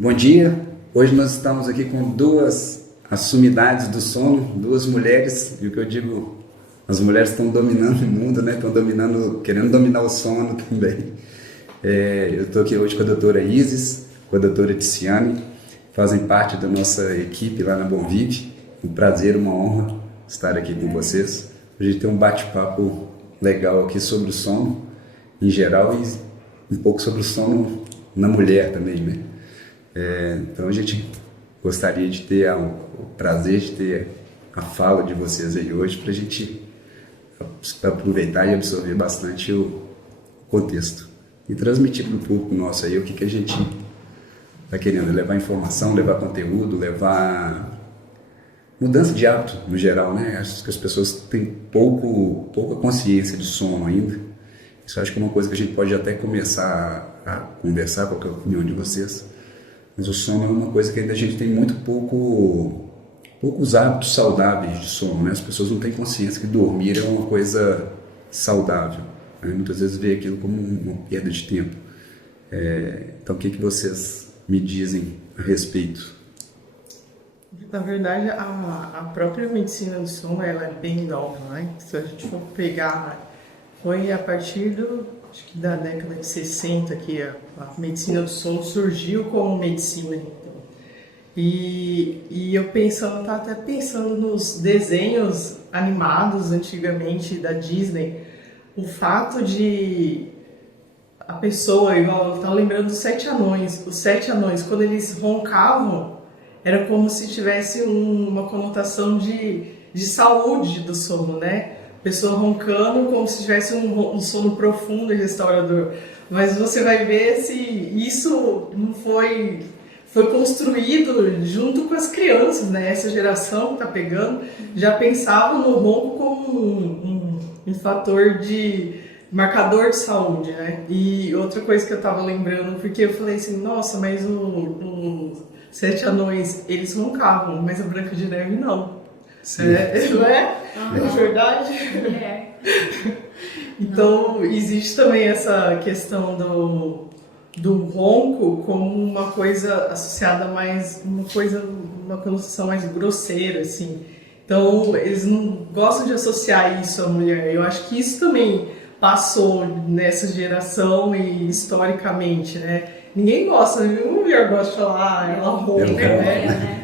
Bom dia, hoje nós estamos aqui com duas sumidades do sono, duas mulheres, e o que eu digo, as mulheres estão dominando o mundo, né? Estão dominando, querendo dominar o sono também. Eu estou aqui hoje com a doutora Isis, com a doutora Ticiane, fazem parte da nossa equipe lá na Bonvive. Um prazer, uma honra estar aqui com vocês. A gente tem um bate-papo legal aqui sobre o sono em geral e um pouco sobre o sono na mulher também, né? Então a gente gostaria de ter o prazer de ter a fala de vocês aí hoje para a gente aproveitar e absorver bastante o contexto e transmitir para o público nosso aí o que a gente está querendo, levar informação, levar conteúdo, levar mudança de hábito no geral, né? Acho que as pessoas têm pouca consciência de sono ainda. Isso acho que é uma coisa que a gente pode até começar a conversar, qual que é a opinião de vocês. Mas o sono é uma coisa que ainda a gente tem muito poucos hábitos saudáveis de sono, né? As pessoas não têm consciência que dormir é uma coisa saudável, né? Muitas vezes vê aquilo como uma perda de tempo. Então o que vocês me dizem a respeito? Na verdade, a própria medicina do sono ela é bem nova, né? Se a gente for pegar, foi a partir acho que da década de 60 que a medicina do sono surgiu como medicina. E eu estava até pensando nos desenhos animados antigamente da Disney, o fato de a pessoa, igual eu estava lembrando dos Sete Anões, os Sete Anões, quando eles roncavam, era como se tivesse uma conotação de saúde do sono, né? Pessoa roncando como se tivesse um sono profundo e restaurador. Mas você vai ver se isso não foi construído junto com as crianças, né? Essa geração que está pegando já pensava no ronco como um fator de marcador de saúde, né? E outra coisa que eu estava lembrando, porque eu falei assim, nossa, mas os Sete Anões, eles roncavam, mas a Branca de Neve não. Não é? É verdade? É. Então, existe também essa questão do ronco como uma coisa associada mais, uma conotação mais grosseira, assim. Então, eles não gostam de associar isso à mulher. Eu acho que isso também passou nessa geração e historicamente, né? Ninguém gosta, nenhuma mulher gosta de falar, ela ronca, né?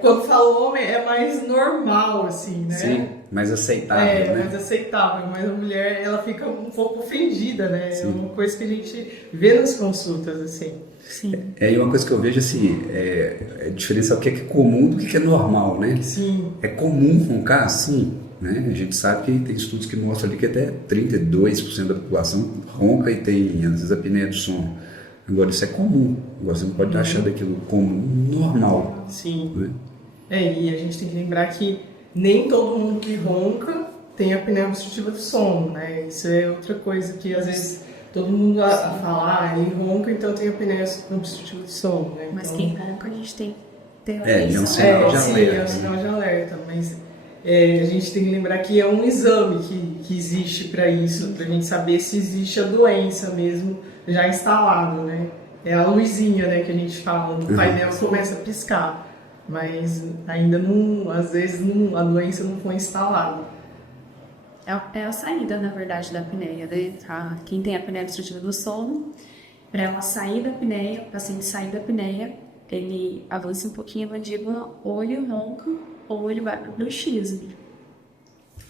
Quando fala homem é mais normal, assim, né? Sim, mais aceitável, né? Mais aceitável, mas a mulher, ela fica um pouco ofendida, né? Sim. É uma coisa que a gente vê nas consultas, assim. Sim. E uma coisa que eu vejo, assim, é diferenciar o que é comum do que é normal, né? Sim. É comum roncar? Sim, né? A gente sabe que tem estudos que mostram ali que até 32% da população ronca e tem, às vezes, apneia do sono. Agora, isso é comum. Agora, você não pode achar daquilo comum, normal. Sim. Né? E a gente tem que lembrar que nem todo mundo que ronca tem apneia obstrutiva do sono, né? Isso é outra coisa que, às vezes, todo mundo fala, ele ronca, então tem apneia obstrutiva do sono, né? Mas então, quem ronca, a gente tem que ter é um sinal de alerta. É um sinal de alerta, mas a gente tem que lembrar que é um exame que existe para isso, para a gente saber se existe a doença mesmo já instalado, né? É a luzinha, né, que a gente fala, no painel começa a piscar, mas ainda não, às vezes a doença não foi instalada. É a saída, na verdade, da apneia, né? Quem tem apneia obstrutiva do sono, para ela sair da apneia, o paciente sair da apneia, ele avança um pouquinho a mandíbula, ou ele ronca, ou ele vai para o bruxismo,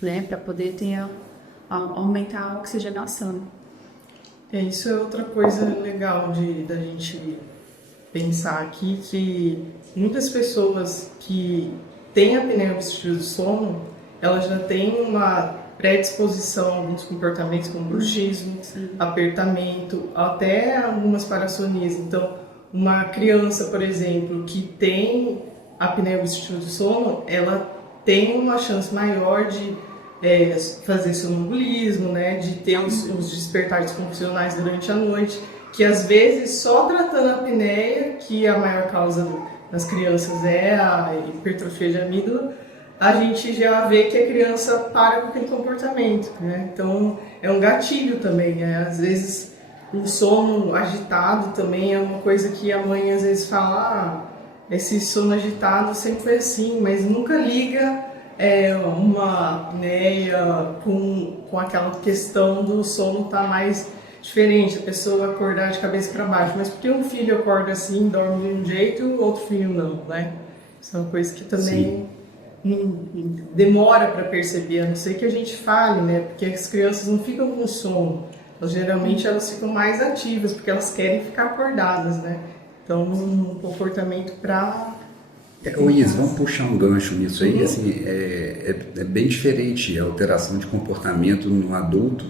né? Para poder aumentar a oxigenação. Isso é outra coisa legal da gente pensar aqui, que muitas pessoas que têm apneia obstrutiva do sono, elas já têm uma predisposição a alguns comportamentos como bruxismo, apertamento, até algumas parassonias. Então, uma criança, por exemplo, que tem apneia obstrutiva do sono, ela tem uma chance maior de fazer sonambulismo, né, de ter os despertares funcionais durante a noite, que às vezes só tratando a apneia, que a maior causa nas crianças é a hipertrofia de amígdala, a gente já vê que a criança para com aquele comportamento, né? Então é um gatilho também, às vezes O sono agitado também é uma coisa que a mãe às vezes fala, esse sono agitado sempre foi assim, mas nunca liga uma apneia com aquela questão do sono estar mais diferente, a pessoa acordar de cabeça para baixo. Mas porque um filho acorda assim, dorme de um jeito, o outro filho não, né? Isso é uma coisa que também demora para perceber, a não ser que a gente fale, né? Porque as crianças não ficam com sono. Geralmente elas ficam mais ativas, porque elas querem ficar acordadas, né? Então, um comportamento para... Isa, vamos puxar um gancho nisso aí. Assim, é bem diferente a alteração de comportamento no adulto.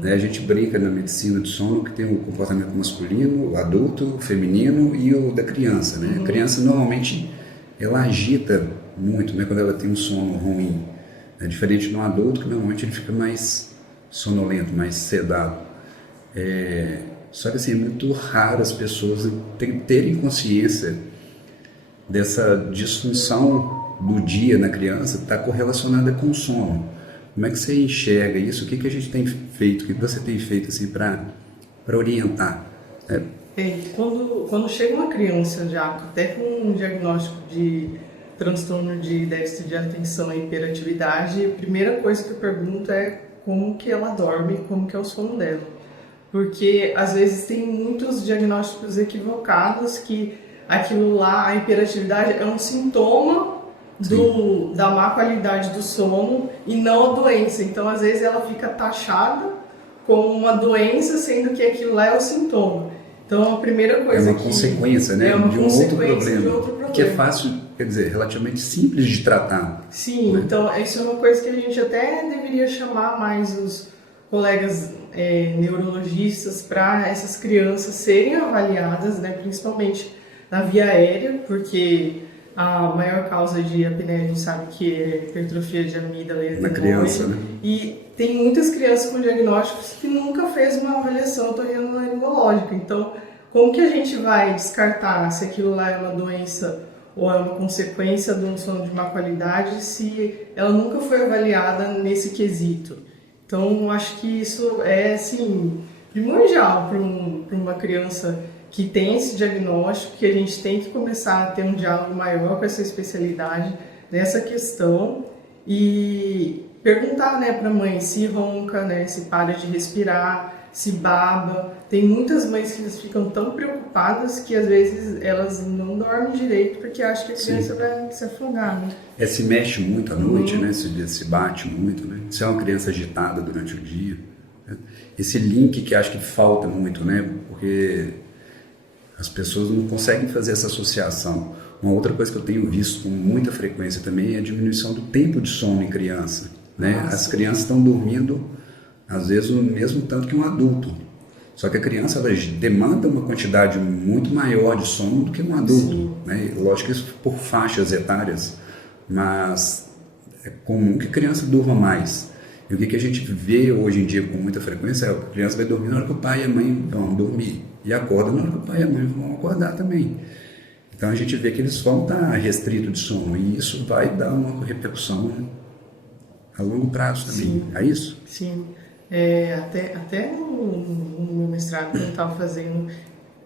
Né? A gente brinca na medicina do sono que tem o comportamento masculino, o adulto, o feminino e o da criança. Né? A criança, normalmente, ela agita muito, né? Quando ela tem um sono ruim. É diferente de um adulto, que normalmente ele fica mais sonolento, mais sedado. Só que assim, é muito raro as pessoas terem consciência dessa disfunção do dia na criança que está correlacionada com o sono. Como é que você enxerga isso? O que a gente tem feito, o que você tem feito assim, para orientar? Quando chega uma criança já até com um diagnóstico de transtorno de déficit de atenção e hiperatividade, a primeira coisa que eu pergunto é como que ela dorme, como que é o sono dela. Porque às vezes tem muitos diagnósticos equivocados que aquilo lá, a hiperatividade, é um sintoma da má qualidade do sono e não a doença. Então às vezes ela fica taxada como uma doença, sendo que aquilo lá é o sintoma. Então a primeira coisa é uma consequência, né, de um outro problema, que é fácil, quer dizer, relativamente simples de tratar. Sim, né? Então isso é uma coisa que a gente até deveria chamar mais os colegas neurologistas para essas crianças serem avaliadas, né, principalmente na via aérea, porque a maior causa de apneia a gente sabe que é hipertrofia de amígdala e na criança, né? E tem muitas crianças com diagnósticos que nunca fez uma avaliação otorrinolaringológica. Então, como que a gente vai descartar se aquilo lá é uma doença ou é uma consequência de um sono de má qualidade se ela nunca foi avaliada nesse quesito? Então, acho que isso é, assim, primordial para uma criança que tem esse diagnóstico, que a gente tem que começar a ter um diálogo maior com essa especialidade nessa questão e perguntar, né, para a mãe se ronca, né, se para de respirar, se baba. Tem muitas mães que ficam tão preocupadas que às vezes elas não dormem direito porque acham que a criança vai se afogar, né? Se mexe muito à noite, né? Se bate muito, né? Se é uma criança agitada durante o dia. Né? Esse link que acho que falta muito, né? Porque as pessoas não conseguem fazer essa associação. Uma outra coisa que eu tenho visto com muita frequência também é a diminuição do tempo de sono em criança. Né? As crianças estão dormindo, às vezes, o mesmo tanto que um adulto. Só que a criança ela demanda uma quantidade muito maior de sono do que um adulto. Né? Lógico que isso por faixas etárias, mas é comum que a criança durma mais. E o que a gente vê hoje em dia com muita frequência é a criança vai dormir na hora que o pai e a mãe vão dormir. E acorda na hora que o pai e a mãe vão acordar também. Então a gente vê que eles vão estar restritos de sono e isso vai dar uma repercussão, né, a longo prazo também. Sim. É isso? Sim. Até no meu mestrado que eu estava fazendo,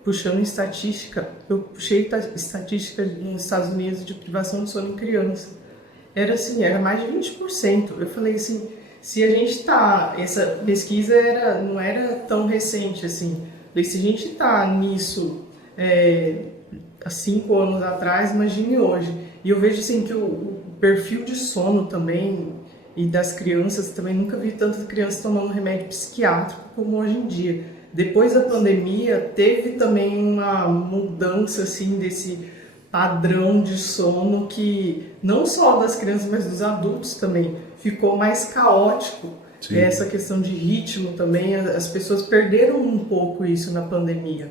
puxando estatística, eu puxei estatística nos Estados Unidos de privação de sono em criança. Era assim, era mais de 20%. Eu falei assim, se a gente essa pesquisa não era tão recente assim, se a gente está nisso há 5 anos atrás, imagine hoje. E eu vejo assim que o perfil de sono também e das crianças, também nunca vi tantas crianças tomando remédio psiquiátrico como hoje em dia. Depois da pandemia, teve também uma mudança assim desse padrão de sono que não só das crianças, mas dos adultos também ficou mais caótico. Sim. Essa questão de ritmo também, as pessoas perderam um pouco isso na pandemia.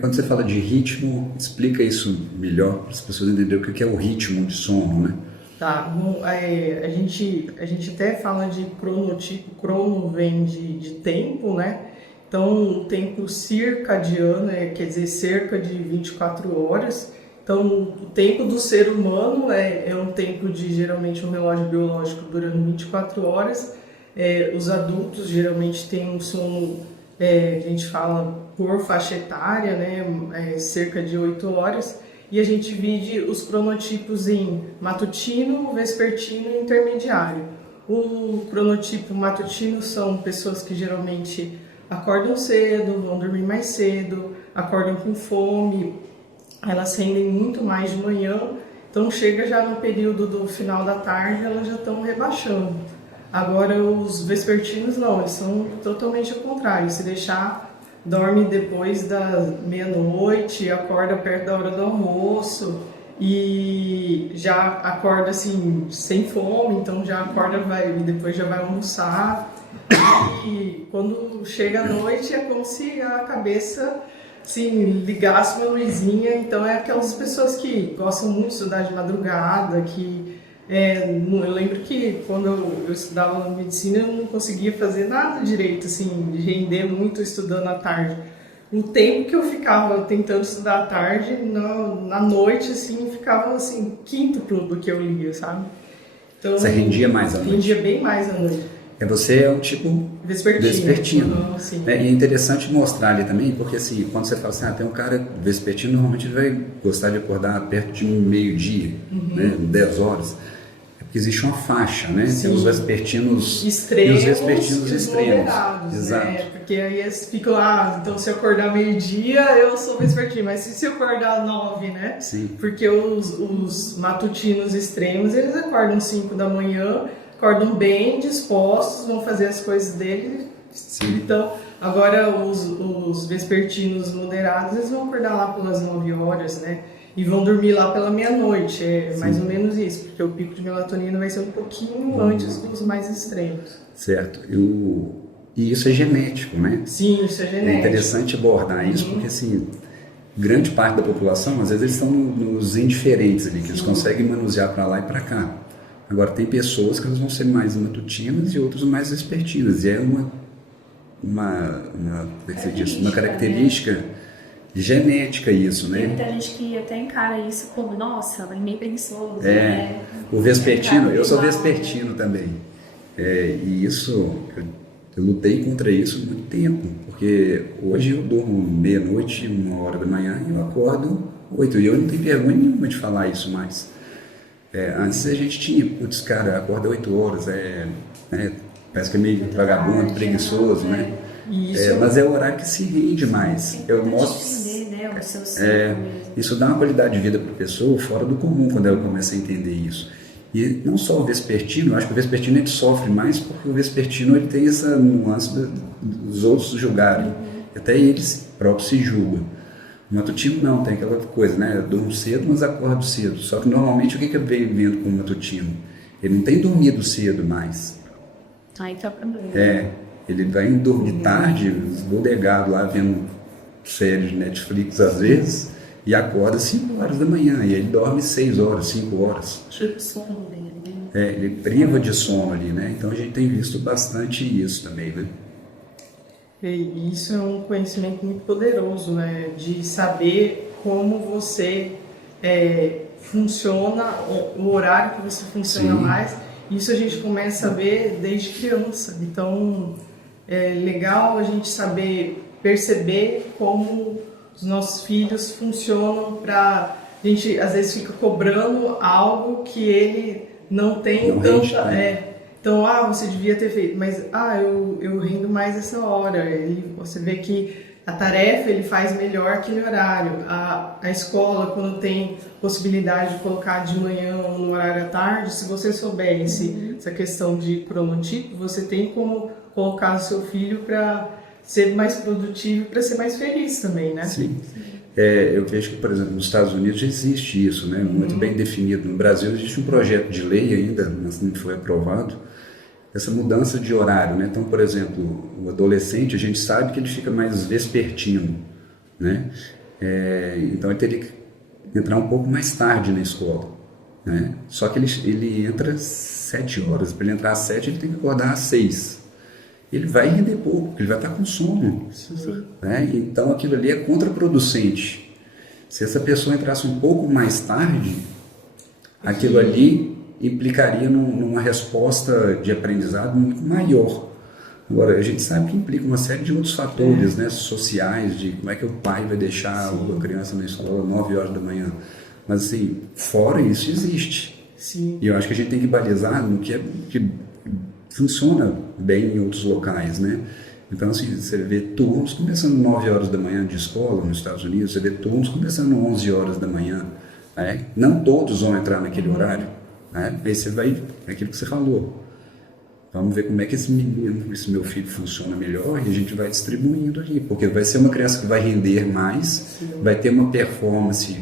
Quando você fala de ritmo, explica isso melhor para as pessoas entenderem o que é o ritmo de sono, né? Tá, bom, a gente até fala de cronotipo, crono vem de tempo, né? Então, o tempo circadiano quer dizer cerca de 24 horas. Então, o tempo do ser humano é um tempo de, geralmente, um relógio biológico durando 24 horas. Os adultos, geralmente, têm um sono a gente fala por faixa etária, né, cerca de 8 horas, e a gente divide os cronotipos em matutino, vespertino e intermediário. O cronotipo matutino são pessoas que geralmente acordam cedo, vão dormir mais cedo, acordam com fome, elas rendem muito mais de manhã, então chega já no período do final da tarde, elas já estão rebaixando. Agora os vespertinos não, eles são totalmente ao contrário, se deixar dorme depois da meia-noite, acorda perto da hora do almoço e já acorda assim sem fome, então já acorda e depois já vai almoçar. E quando chega a noite é como se a cabeça assim, ligasse uma luzinha. Então é aquelas pessoas que gostam muito de estudar de madrugada, que eu lembro que quando eu estudava medicina eu não conseguia fazer nada direito, assim, de render muito estudando à tarde. O tempo que eu ficava tentando estudar à tarde, na noite, assim, ficava assim, quíntuplo do que eu lia, sabe? Então, você rendia mais à noite? Rendia bem mais à noite. Você é um tipo vespertino. Né? E é interessante mostrar ali também, porque assim, quando você fala assim, tem um cara vespertino, normalmente ele vai gostar de acordar perto de meio-dia, né? 10 horas. Porque existe uma faixa, né? Sim. Tem os vespertinos extremos, e os vespertinos extremos. Exato. Né? Porque aí eles ficam lá, então se eu acordar meio-dia, eu sou vespertino, mas se eu acordar 9, né? Sim. Porque os matutinos extremos, eles acordam 5 da manhã, acordam bem dispostos, vão fazer as coisas deles. Sim. Então, agora os vespertinos moderados, eles vão acordar lá pelas 9 horas, né? E vão dormir lá pela meia-noite, mais ou menos isso, porque o pico de melatonina vai ser um pouquinho antes dos mais extremos. Certo. E isso é genético, né? Sim, isso é genético. É interessante abordar isso, porque assim, grande parte da população, às vezes eles estão nos indiferentes ali, que eles conseguem manusear para lá e para cá. Agora, tem pessoas que elas vão ser mais matutinas e outras mais vespertinas. E é uma característica genética isso, né? Tem muita gente que até encara isso como, nossa, ela é meio preguiçoso, né? O vespertino, eu sou vespertino também. E isso, eu lutei contra isso há muito tempo, porque hoje eu durmo meia-noite, 1 hora da manhã, e eu acordo 8, e eu não tenho vergonha nenhuma de falar isso mais. Antes a gente tinha, putz, cara, acorda 8 horas, parece que é meio vagabundo, preguiçoso, né? Mas é o horário que se rende mais. Eu mostro, isso dá uma qualidade de vida para a pessoa fora do comum quando ela começa a entender isso. E não só o vespertino, eu acho que o vespertino ele sofre mais porque o vespertino ele tem essa nuance dos outros julgarem. Até eles próprios se julgam. O matutino não, tem aquela coisa, né? Eu durmo cedo, mas acordo cedo. Só que normalmente o que eu venho vendo com o matutino? Ele não tem dormido cedo mais. Aí tá problema. Ele vai dormir tarde, esbodegado lá, vendo séries de Netflix às vezes, e acorda 5 horas da manhã, e ele dorme 6 horas, 5 horas. Tira o sono dele, né? Ele priva de sono ali, né? Então a gente tem visto bastante isso também, né? E isso é um conhecimento muito poderoso, né? De saber como você funciona, o horário que você funciona mais. Isso a gente começa a ver desde criança. Então, é legal a gente saber perceber como os nossos filhos funcionam para... A gente, às vezes, fica cobrando algo que ele não tem tanta... Então, você devia ter feito, mas eu rendo mais essa hora. Você vê que a tarefa ele faz melhor aquele horário. A escola, quando tem possibilidade de colocar de manhã ou no horário à tarde, se você souber essa questão de cronotipo, você tem como colocar o seu filho para ser mais produtivo, para ser mais feliz também, né? Sim. Eu vejo que, por exemplo, nos Estados Unidos existe isso, né? Muito bem definido. No Brasil existe um projeto de lei ainda, mas não foi aprovado, essa mudança de horário, né? Então, por exemplo, o adolescente, a gente sabe que ele fica mais vespertino, né? Então ele teria que entrar um pouco mais tarde na escola, né? Só que ele entra às 7 horas, para ele entrar às 7 ele tem que acordar às 6. Ele vai render pouco, porque ele vai estar com sono, né? Então aquilo ali é contraproducente. Se essa pessoa entrasse um pouco mais tarde, aquilo ali implicaria numa resposta de aprendizado muito maior, Agora, a gente sabe que implica uma série de outros fatores, né, sociais, de como é que o pai vai deixar a criança na escola 9 horas da manhã. Mas, assim, fora isso, existe. Sim. E eu acho que a gente tem que balizar no que funciona bem em outros locais, né? Então, assim, você vê turnos começando 9 horas da manhã de escola nos Estados Unidos, você vê turnos começando 11 horas da manhã. Né? Não todos vão entrar naquele horário. Né? Aí você vai, é aquilo que você falou. Vamos ver como é que esse meu filho funciona melhor e a gente vai distribuindo ali, porque vai ser uma criança que vai render mais, vai ter uma performance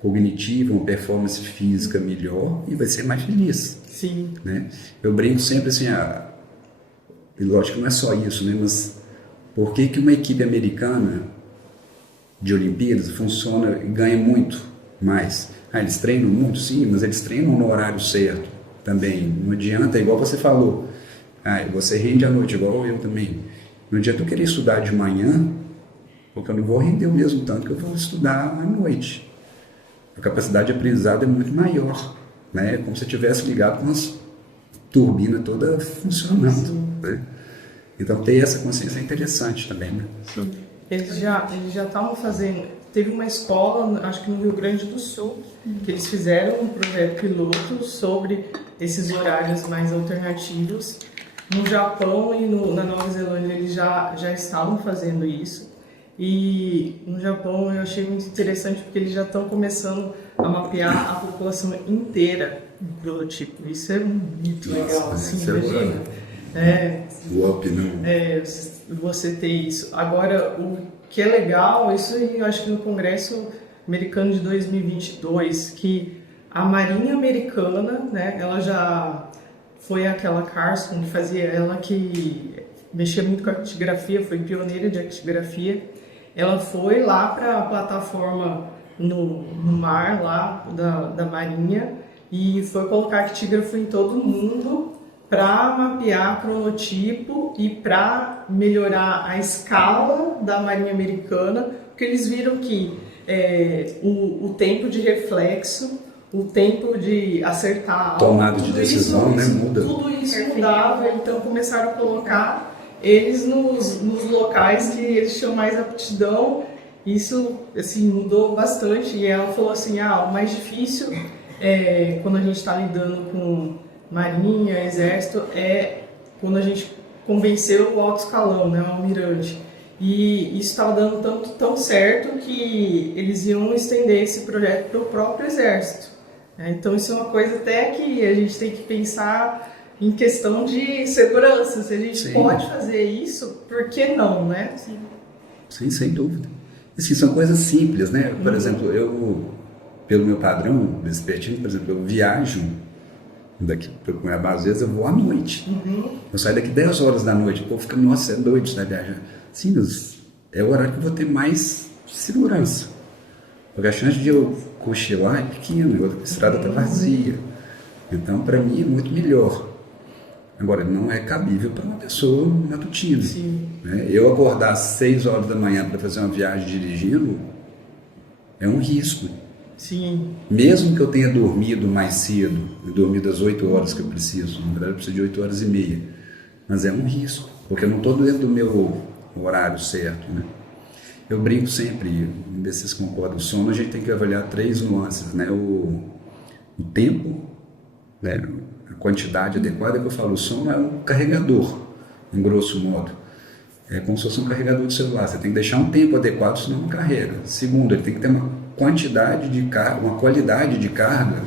cognitiva, uma performance física melhor e vai ser mais feliz. Sim. Né? Eu brinco sempre assim, e lógico que não é só isso, né? Mas por que uma equipe americana de Olimpíadas funciona e ganha muito mais? Eles treinam muito, sim, mas eles treinam no horário certo também. Não adianta, igual você falou, você rende à noite, igual eu também. Não adianta eu querer estudar de manhã, porque eu não vou render o mesmo tanto que eu vou estudar à noite. A capacidade de aprendizado é muito maior, né? É como se eu tivesse ligado com as turbinas toda funcionando. Né? Então ter essa consciência é interessante também, né? Sim. Eles já estavam fazendo. Teve uma escola, acho que no Rio Grande do Sul, que eles fizeram um projeto piloto sobre esses horários mais alternativos. No Japão e na Nova Zelândia eles já estavam fazendo isso. E no Japão eu achei muito interessante porque eles já estão começando a mapear a população inteira do holotipo. Isso é muito legal, assim, imagina. O up, não. Você ter isso. Agora, o que é legal, isso eu acho que no Congresso Americano de 2022, que a Marinha Americana, né, ela já foi aquela Carson que fazia, ela que mexia muito com a actigrafia, foi pioneira de actigrafia. Ela foi lá para a plataforma no mar lá da Marinha e foi colocar actígrafo em todo mundo para mapear cronotipo e para melhorar a escala da Marinha Americana, porque eles viram que o tempo de reflexo, o tempo de acertar tomada de decisão, né, muda. Tudo isso mudava, então começaram a colocar eles nos locais que eles tinham mais aptidão. Isso assim mudou bastante. E ela falou assim, o mais difícil quando a gente está lidando com marinha, exército, é quando a gente convenceu o alto escalão, né, o almirante. E isso estava dando tão certo que eles iam estender esse projeto para o próprio exército. Então isso é uma coisa até que a gente tem que pensar em questão de segurança. Se a gente pode fazer isso, por que não, né? Sim, sem dúvida. Assim, são coisas simples, né? Por exemplo, eu, pelo meu padrão vespertino, por exemplo, eu viajo daqui para o Cuiabá, às vezes eu vou à noite. Eu saio daqui 10 horas da noite, o povo fica, nossa, é doido, você vai viajar. Sim, mas é o horário que eu vou ter mais segurança. Porque a chance de eu cochilar é pequena, a estrada está vazia. Então, para mim, é muito melhor. Agora, não é cabível para uma pessoa matutina. Né? Eu acordar às 6 horas da manhã para fazer uma viagem dirigindo é um risco. Sim. Mesmo que eu tenha dormido mais cedo, dormido às 8 horas que eu preciso, na verdade eu preciso de 8 horas e meia, mas é um risco, porque eu não estou dentro do meu horário certo. Né? Eu brinco sempre, não sei se vocês concordam, o sono a gente tem que avaliar 3 nuances, né? O tempo, né? A quantidade adequada, que eu falo, o sono é um carregador, em grosso modo. É como se fosse um carregador de celular, você tem que deixar um tempo adequado, senão não carrega. Segundo, ele tem que ter uma quantidade de carga, uma qualidade de carga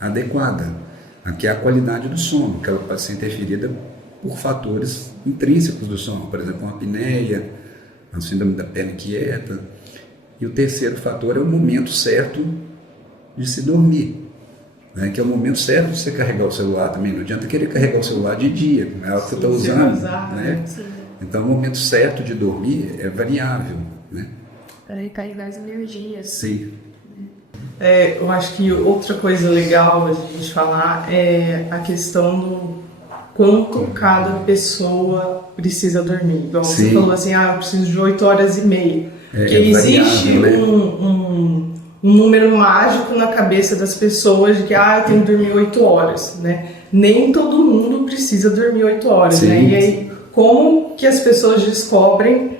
adequada, que é a qualidade do sono, que ela pode ser interferida por fatores intrínsecos do sono, por exemplo, uma apneia, a síndrome da perna quieta. E o terceiro fator é o momento certo de se dormir, né? Que é o momento certo de você carregar o celular também. Não adianta querer carregar o celular de dia, é algo que você está usando, né? Então o momento certo de dormir é variável, né? Para recarregar as energias. Sim. Eu acho que outra coisa legal a gente falar é a questão do quanto cada pessoa precisa dormir. Igual você falou assim, eu preciso de 8 horas e meia. Porque existe um número mágico na cabeça das pessoas de que eu tenho que dormir 8 horas, né? Nem todo mundo precisa dormir 8 horas, né? E aí, como que as pessoas descobrem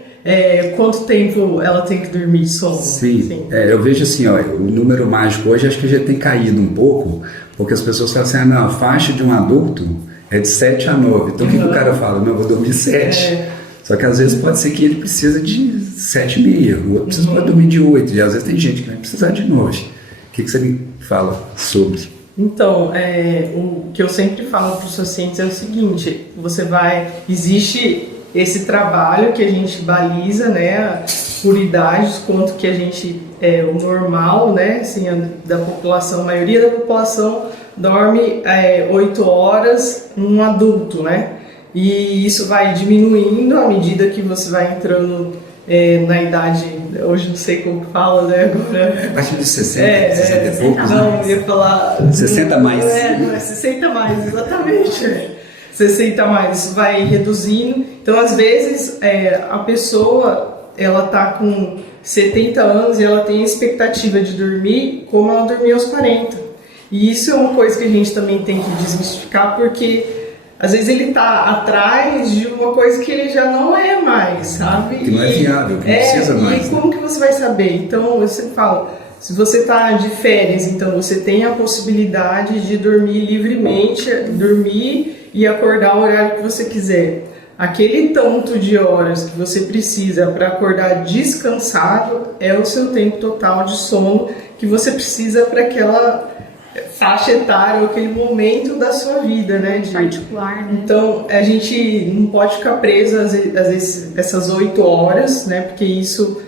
quanto tempo ela tem que dormir de sono? Sim. Eu vejo assim, ó, o número mágico hoje acho que já tem caído um pouco, porque as pessoas falam assim, não, a faixa de um adulto é de 7 a 9. Então o que o cara fala? Não, eu vou dormir 7. Só que às vezes pode ser que ele precisa de 7,5, o outro pode dormir de 8, e às vezes tem gente que vai precisar de 9. O que você me fala sobre? Então, o que eu sempre falo para os pacientes é o seguinte, existe esse trabalho que a gente baliza, né, por idades, quanto que a gente, o normal, né, assim, da população, a maioria da população dorme 8 horas um adulto, né, e isso vai diminuindo à medida que você vai entrando na idade, hoje não sei como fala, né, agora... A partir de 60, 60 e poucos, não, né? eu ia falar... 60 mais. Não é 60 mais, exatamente. 60 mais, isso vai reduzindo. Então, às vezes, a pessoa, ela tá com 70 anos e ela tem a expectativa de dormir como ela dormia aos 40. E isso é uma coisa que a gente também tem que desmistificar, porque às vezes ele tá atrás de uma coisa que ele já não é mais, sabe? Que não é viável, que não precisa mais. E como que você vai saber? Então, eu sempre falo, se você está de férias, então você tem a possibilidade de dormir livremente, dormir e acordar o horário que você quiser. Aquele tanto de horas que você precisa para acordar descansado é o seu tempo total de sono que você precisa para aquela faixa etária ou aquele momento da sua vida, né? Particular, né? Então, a gente não pode ficar preso às vezes essas 8 horas, né? Porque isso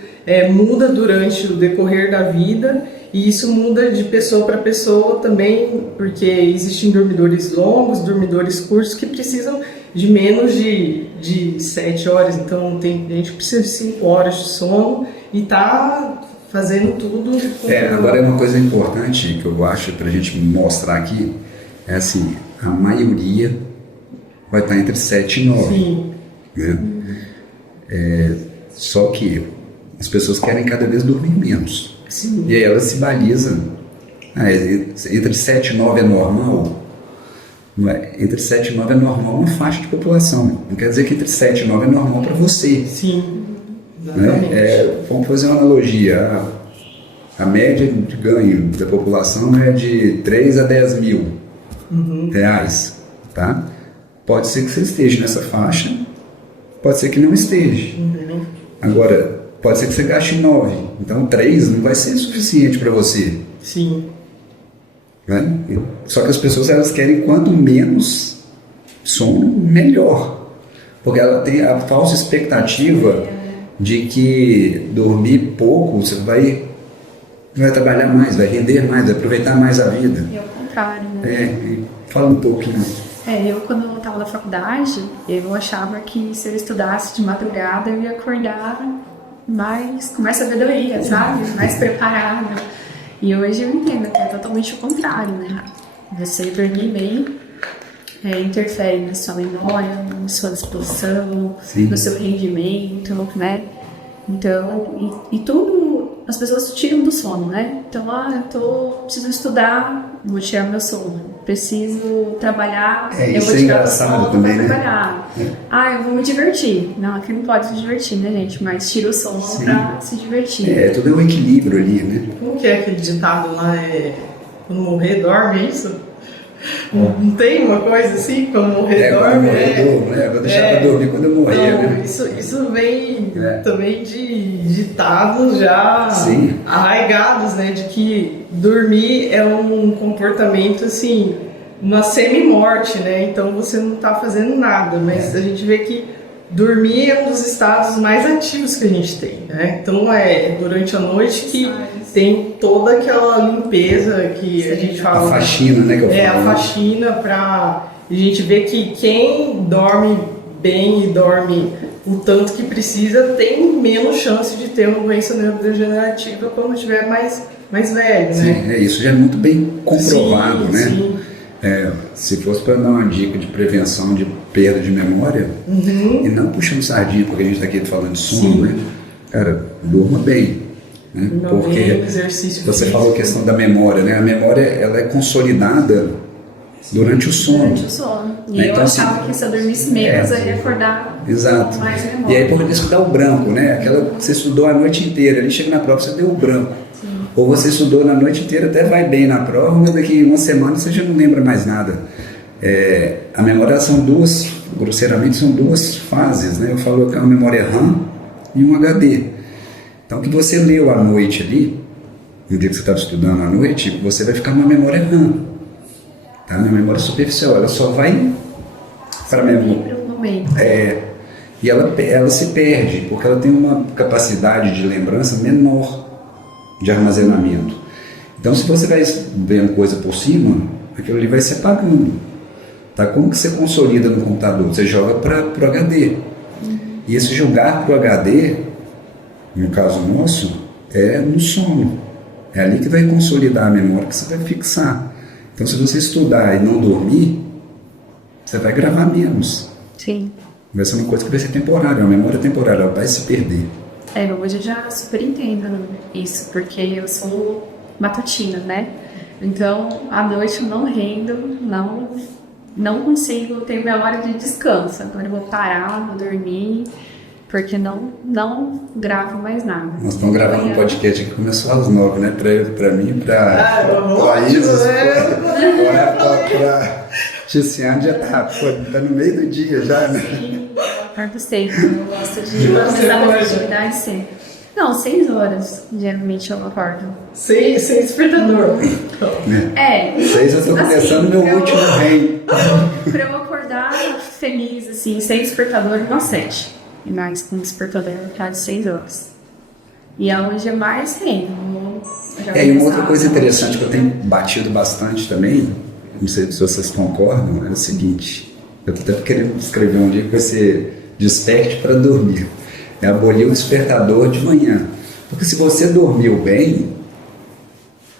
muda durante o decorrer da vida e isso muda de pessoa para pessoa também, porque existem dormidores longos, dormidores curtos que precisam de menos de 7 horas. Então, tem gente que precisa de 5 horas de sono e tá fazendo tudo. Agora é uma coisa importante que eu acho para a gente mostrar aqui, é assim, a maioria vai estar entre 7 e 9. Sim. Né? Só que as pessoas querem cada vez dormir menos. Sim. E aí elas se balizam. Entre 7 e 9 é normal? Não é? Entre 7 e 9 é normal uma faixa de população. Não quer dizer que entre 7 e 9 é normal para você. Sim. Exatamente. Vamos fazer uma analogia. A média de ganho da população é de 3 a 10 mil reais. Tá? Pode ser que você esteja nessa faixa, pode ser que não esteja. Agora, pode ser que você gaste 9. Então 3 não vai ser suficiente para você. Sim. Né? Só que as pessoas elas querem quanto menos sono, melhor. Porque ela tem a falsa expectativa de que dormir pouco você vai trabalhar mais, vai render mais, vai aproveitar mais a vida. E ao contrário, né? Fala um pouquinho. Eu quando eu estava na faculdade, eu achava que se eu estudasse de madrugada eu ia acordar com mais sabedoria, sabe? Mais preparada. E hoje eu entendo que é totalmente o contrário, né? Você dormir bem interfere na sua memória, na sua disposição, no seu rendimento, né? Então, e tudo, as pessoas tiram do sono, né? Então, preciso estudar, vou tirar meu sono. Preciso trabalhar, eu vou tirar meu sono também, pra trabalhar. Eu vou me divertir. Não, aqui não pode se divertir, né, gente? Mas tira o sono pra se divertir. Tudo é um equilíbrio ali, né? Como que é aquele ditado lá? Quando morrer, dorme, é isso? Não tem uma coisa assim? Quando morrer, dorme? Vou deixar pra dormir quando eu morrer. Então, né? Isso vem também de ditados já arraigados, né? De que dormir é um comportamento, assim, uma semi-morte, né? Então você não tá fazendo nada, mas a gente vê que dormir é um dos estados mais ativos que a gente tem, né? Então durante a noite que tem toda aquela limpeza que a gente fala. A faxina, né? Que eu falo, a faxina pra a gente ver que quem dorme bem e dorme o tanto que precisa tem menos chance de ter uma doença neurodegenerativa quando estiver mais velho, né? Sim, isso já é muito bem comprovado, né? Sim. Se fosse para dar uma dica de prevenção de perda de memória, e não puxando sardinha, porque a gente está aqui falando de sono, né? Cara, durma bem. Né? Porque exercício você físico. falou a questão da memória, né? A memória ela é consolidada durante o sono. Durante o sono. E Então, eu achava assim, que se eu dormisse menos, eu ia acordar Exato. com mais memória. E aí por isso dá o branco, né? Aquela que você estudou a noite inteira, ali chega na prova você deu o branco. Sim. Ou você estudou na noite inteira, até vai bem na prova, mas daqui uma semana você já não lembra mais nada. A memória são duas, grosseiramente são duas fases, né? Eu falo que é uma memória RAM e um HD. Então o que você leu à noite ali, no dia que você estava estudando à noite, você vai ficar uma memória RAM. Tá? Uma memória superficial, ela só vai para a memória. E ela se perde, porque ela tem uma capacidade de lembrança menor de armazenamento. Então, se você vai vendo coisa por cima, aquilo ali vai se apagando. Tá? Como que você consolida no computador? Você joga para o HD. E esse jogar para o HD, no caso nosso, é no sono. É ali que vai consolidar a memória, que você vai fixar. Então, se você estudar e não dormir, você vai gravar menos. Sim. Vai ser uma coisa que vai ser temporária, uma memória temporária, ela vai se perder. Hoje eu já super entendo isso, porque eu sou matutina, né? Então, à noite eu não rendo, não consigo ter minha hora de descanso. Agora eu vou parar, vou dormir, porque não gravo mais nada. Nós estamos gravando um podcast que começou às 9, né? Pra mim, pra Isa, pra Tiziane já tá no meio do dia já, né? Sim, acordo cedo, eu gosto de começar a atividade cedo. Não, 6 horas, geralmente eu acordo. Sem despertador. 6 eu tô começando meu último rei. Pra eu acordar feliz, assim, sem despertador, umas 7. E mais com despertador de 6 horas. E hoje é mais rei. E uma outra coisa interessante que eu tenho batido bastante também, não sei se vocês concordam, é o seguinte: eu tô até querendo escrever um dia que vai ser desperte para dormir. É abolir o despertador de manhã. Porque se você dormiu bem,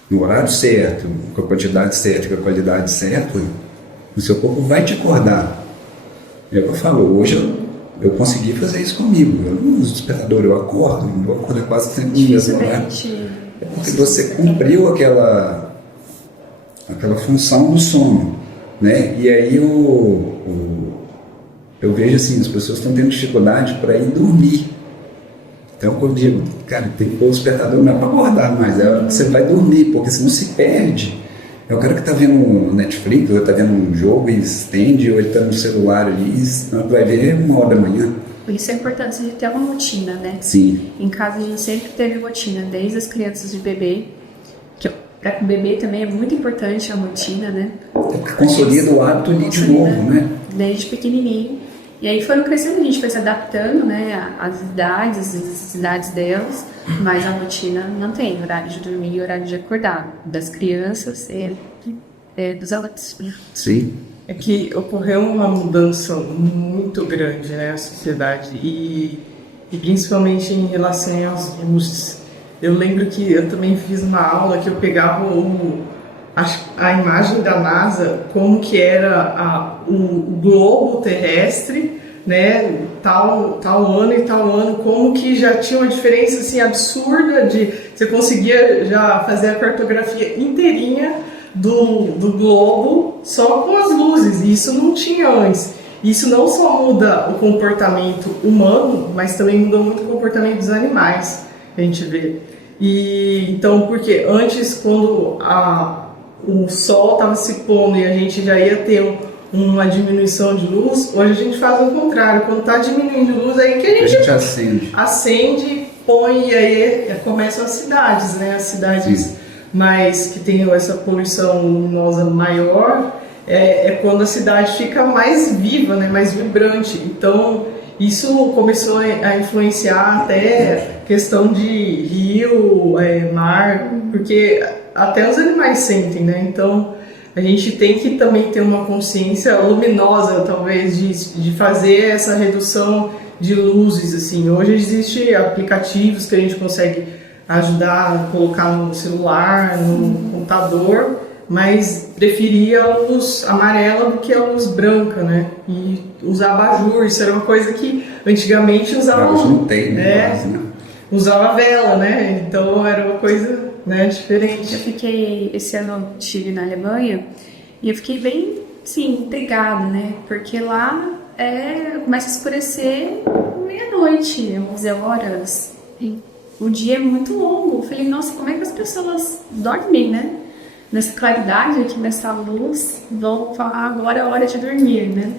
no horário certo, com a quantidade certa, com a qualidade certa, o seu corpo vai te acordar. É o que eu falo, hoje eu consegui fazer isso comigo. Eu não uso despertador, eu acordo quase sempre no mesmo horário. É porque você cumpriu aquela função do sono, né? E aí eu vejo assim, as pessoas estão tendo dificuldade para ir dormir. Então eu digo, cara, tem que pôr o despertador não é para acordar mais, você vai dormir, porque senão se perde. É o cara que está vendo um Netflix, ou está vendo um jogo e estende, ou ele está no celular ali, vai ver 1h da manhã. Por isso é importante a gente ter uma rotina, né? Sim. Em casa a gente sempre teve rotina, desde as crianças de bebê, para o bebê também é muito importante a rotina, né? Consolida o hábito ali de novo, né? Desde pequenininho. E aí foram crescendo, a gente foi se adaptando, né, às idades, às necessidades delas, mas a rotina não tem horário de dormir e horário de acordar, das crianças e dos adultos. Sim. É que ocorreu uma mudança muito grande, né, na sociedade e principalmente em relação às luzes. Eu lembro que eu também fiz uma aula que eu pegava a imagem da NASA, como que era o globo terrestre, né, tal ano e tal ano, como que já tinha uma diferença assim absurda de você conseguia já fazer a cartografia inteirinha do globo só com as luzes, e isso não tinha antes. Isso não só muda o comportamento humano, mas também muda muito o comportamento dos animais, a gente vê. E então, porque antes, quando o sol estava se pondo e a gente já ia ter uma diminuição de luz, hoje a gente faz o contrário. Quando está diminuindo luz, aí que a gente acende, põe, e aí começam as cidades, né? As cidades mais que tem essa poluição luminosa maior, é quando a cidade fica mais viva, né? Mais vibrante. Então, isso começou a influenciar até questão de rio, mar, porque até os animais sentem, né? Então, a gente tem que também ter uma consciência luminosa, talvez, de fazer essa redução de luzes, assim. Hoje existem aplicativos que a gente consegue ajudar a colocar no celular, no computador, mas preferia a luz amarela do que a luz branca, né? E usar abajur, isso era uma coisa que antigamente usava... Não tem, né? Usava vela, né? Então era uma coisa, né, diferente. Eu fiquei, esse ano estive na Alemanha E eu fiquei bem, sim, intrigada, né? Porque lá começa a escurecer meia-noite, 11 horas. E o dia é muito longo. Eu falei, nossa, como é que as pessoas dormem, né? Nessa claridade aqui, nessa luz, vão falar agora é hora de dormir, né?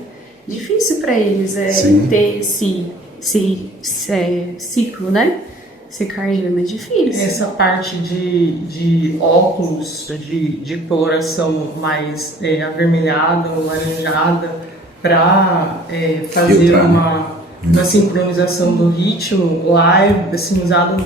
Difícil para eles ter esse ciclo, né? Circadiano é difícil. Essa parte de óculos de coloração mais avermelhada ou laranjada para fazer Filtrar, uma sincronização do ritmo lá é assim, usado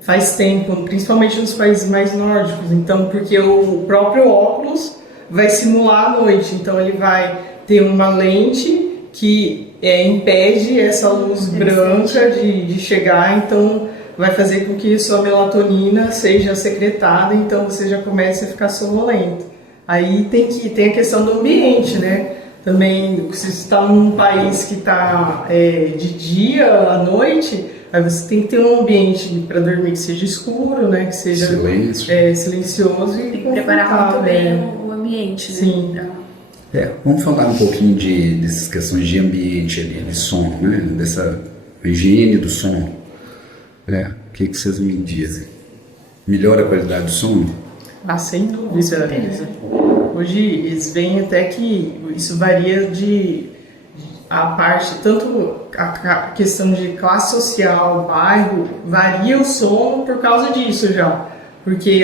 faz tempo, principalmente nos países mais nórdicos. Então, porque o próprio óculos vai simular a noite, então ele vai ter uma lente que impede essa luz branca de chegar, então vai fazer com que sua melatonina seja secretada, então você já comece a ficar sonolento. Aí tem a questão do ambiente, né? Também, se você está num país que está de dia à noite, aí você tem que ter um ambiente para dormir que seja escuro, né? Que seja silencioso e tem que preparar muito bem o ambiente, né? Sim. Vamos falar um pouquinho dessas questões de ambiente ali, de sono, né? Dessa higiene do sono. O que vocês me dizem? Melhora a qualidade do sono? Sem dúvida. Hoje eles veem até que isso varia a parte, tanto a questão de classe social, bairro, varia o sono por causa disso já. Porque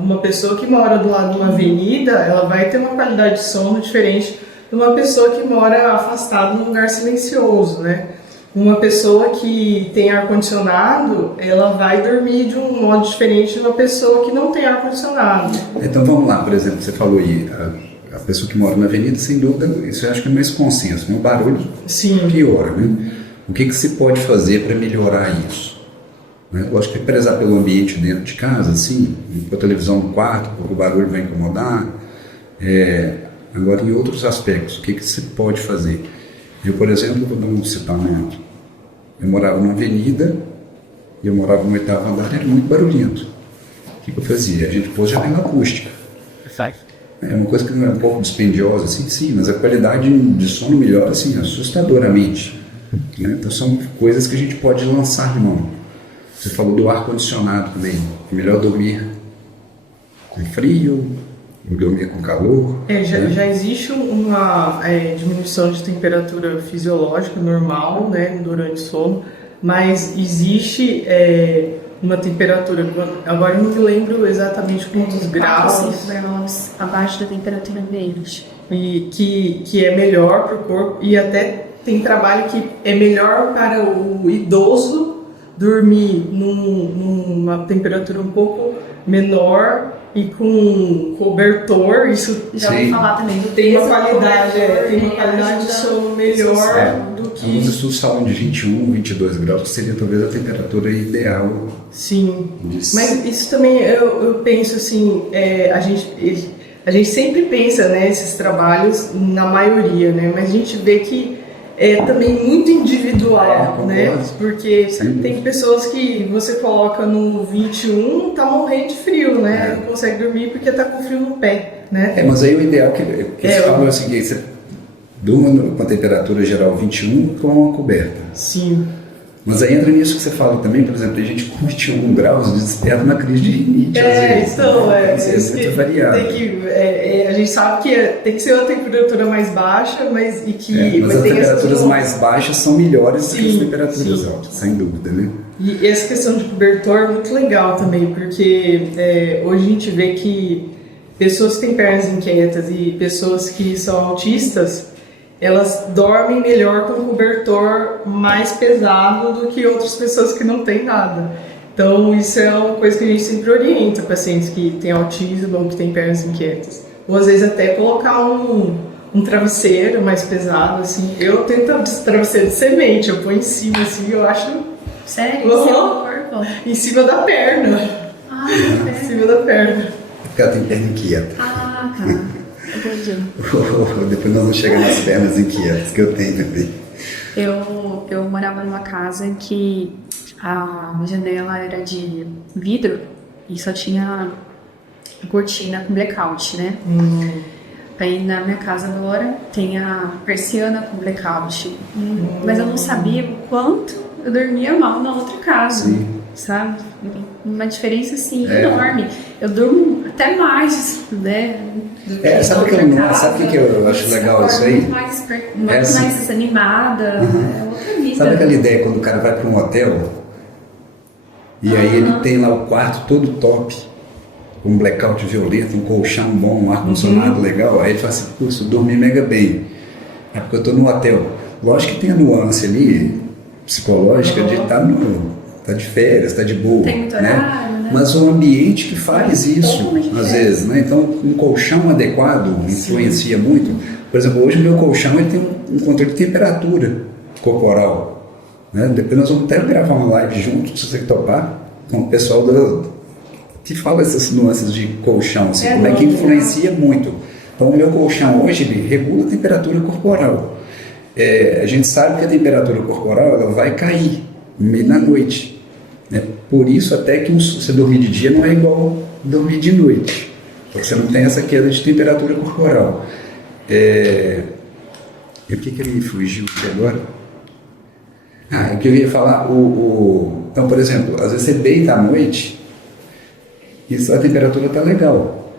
uma pessoa que mora do lado de uma avenida, ela vai ter uma qualidade de sono diferente de uma pessoa que mora afastada num lugar silencioso, né? Uma pessoa que tem ar-condicionado, ela vai dormir de um modo diferente de uma pessoa que não tem ar-condicionado. Então vamos lá, por exemplo, você falou aí, a pessoa que mora na avenida, sem dúvida, isso eu acho que é mais consenso, né? O barulho piora, né? O que se pode fazer para melhorar isso? Lógico que prezar pelo ambiente dentro de casa, assim, com a televisão no quarto, porque o barulho vai incomodar. Agora, em outros aspectos, o que se pode fazer? Eu, por exemplo, vou citar eu morava numa avenida e eu morava no 8º andar, era muito barulhento. O que eu fazia? A gente pôs janela acústica. É uma coisa que não é um pouco dispendiosa, assim, sim, mas a qualidade de sono melhora, assim, assustadoramente. Né? Então são coisas que a gente pode lançar de mão. Você falou do ar-condicionado também. É melhor dormir com frio, dormir com calor. Já existe uma diminuição de temperatura fisiológica normal, né, durante o sono, mas existe uma temperatura, agora eu não me lembro exatamente quantos graus. 5 graus abaixo da temperatura ambiente. E que é melhor para o corpo, e até tem trabalho que é melhor para o idoso dormir numa temperatura um pouco menor e com cobertor. Isso já vou falar também do tem uma qualidade de sono melhor do que isso. O salão de 21, 22 graus, que seria talvez a temperatura ideal. Sim, mas isso também eu penso assim, a gente sempre pensa, né, esses trabalhos na maioria, né, mas a gente vê que é também muito individual, né? Porque tem pessoas que você coloca no 21, tá morrendo de frio, né? Não consegue dormir porque tá com frio no pé, né? Mas aí o ideal que você fala é o seguinte, você durma com a temperatura geral 21 com uma coberta. Sim. Mas aí entra nisso que você fala também, por exemplo, a gente com 21 graus desperta uma crise de rinite, às vezes. Então, é muito variado. A gente sabe que tem que ser uma temperatura mais baixa, mas as temperaturas mais baixas são melhores do que as temperaturas altas, sem dúvida, né? E essa questão de cobertor é muito legal também, porque hoje a gente vê que pessoas que têm pernas inquietas e pessoas que são autistas, elas dormem melhor com um cobertor mais pesado do que outras pessoas que não têm nada. Então, isso é uma coisa que a gente sempre orienta pacientes que têm autismo, que têm pernas inquietas. Ou, às vezes, até colocar um travesseiro mais pesado, assim. Eu tenho travesseiro de semente, eu ponho em cima, assim, eu acho... Sério? Em cima do corpo? Em cima da perna. Em cima da perna. Porque ela tem perna inquieta. Tá. Entendi. Depois nós vamos chegar nas pernas inquietas que eu tenho também. Eu morava numa casa que a janela era de vidro e só tinha cortina com blackout, né? Aí na minha casa agora tem a persiana com blackout. Mas eu não sabia o quanto eu dormia mal na outra casa. Sim. Sabe? Uma diferença assim enorme. Eu durmo até mais, né? Sabe o que eu acho legal isso aí? Muito mais animada. É outra vida. Sabe aquela ideia quando o cara vai para um hotel e aí ele tem lá o quarto todo top, um blackout violento, um colchão bom, um ar-condicionado legal, aí ele fala assim, putz, eu dormi mega bem. É porque eu estou no hotel. Lógico que tem a nuance ali, psicológica, de estar tá de férias, tá de boa, tem muito horário, né? Mas o ambiente que faz isso, às vezes, né? Então, um colchão adequado influencia muito. Por exemplo, hoje o meu colchão ele tem um controle de temperatura corporal, né? Depois nós vamos até gravar uma live junto, se você topar, com o pessoal que fala essas nuances de colchão, assim, como é que influencia muito. Então, o meu colchão hoje ele regula a temperatura corporal. A gente sabe que a temperatura corporal ela vai cair no meio da noite. Por isso até que você dormir de dia não é igual dormir de noite, porque você não tem essa queda de temperatura corporal. E o que ele fugiu aqui agora? O que eu ia falar, então, por exemplo, às vezes você deita à noite e a temperatura está legal.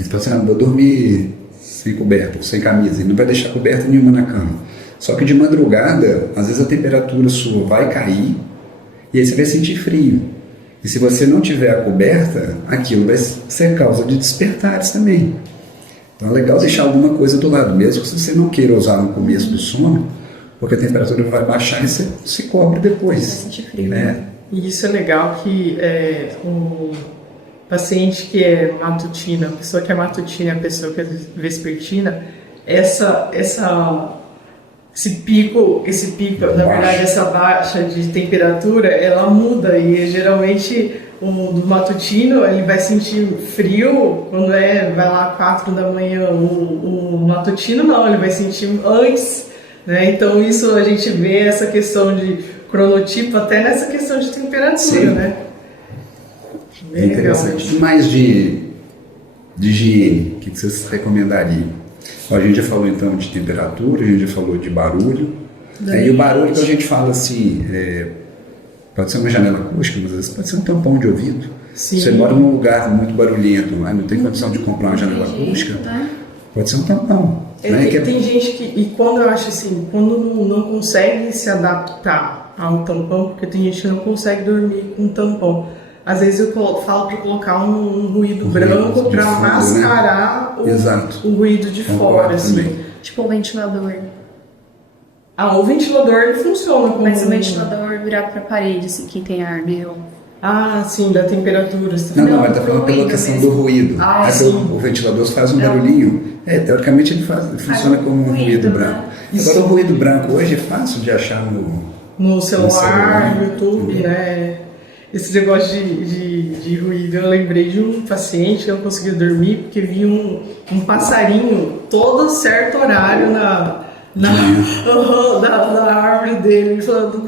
Então você não vai dormir sem coberta, sem camisa, e não vai deixar coberta nenhuma na cama. Só que de madrugada, às vezes a temperatura sua vai cair e aí você vai sentir frio. E se você não tiver a coberta, aquilo vai ser causa de despertares também. Então é legal deixar alguma coisa do lado, mesmo que você não queira usar no começo do sono, porque a temperatura vai baixar e você se cobre depois. Vai sentir frio, né? E isso é legal que o paciente que é matutino, a pessoa que é matutina, a pessoa que é vespertina, esse pico, na verdade, essa baixa de temperatura, ela muda e geralmente o do matutino ele vai sentir frio quando vai lá 4 da manhã. O matutino não, ele vai sentir antes, né? Então isso a gente vê essa questão de cronotipo até nessa questão de temperatura, sim, né? É interessante. E mais de higiene, o que vocês recomendariam? A gente já falou então de temperatura, a gente já falou de barulho. E o barulho que a gente fala assim, pode ser uma janela acústica, mas às vezes pode ser um tampão de ouvido. Sim. Você mora num lugar muito barulhento, não tem condição de comprar uma janela acústica, pode ser um tampão. Tem gente que, e quando eu acho assim, quando não consegue se adaptar ao tampão, porque tem gente que não consegue dormir com tampão. Às vezes eu falo para colocar um ruído branco para mascarar, né? o ruído de fora, assim. Tipo o ventilador. O ventilador ele funciona como... Mas o ventilador virado para a parede, assim, quem tem ar, meu. Sim, da temperatura. Não, ele tá falando pela questão do ruído. O ventilador faz um barulhinho. Teoricamente ele funciona como um ruído branco. Agora o ruído branco hoje é fácil de achar no celular, no YouTube, né? Esse negócio de ruído, eu lembrei de um paciente que não conseguia dormir porque via um passarinho todo certo horário na árvore dele. Ele falando,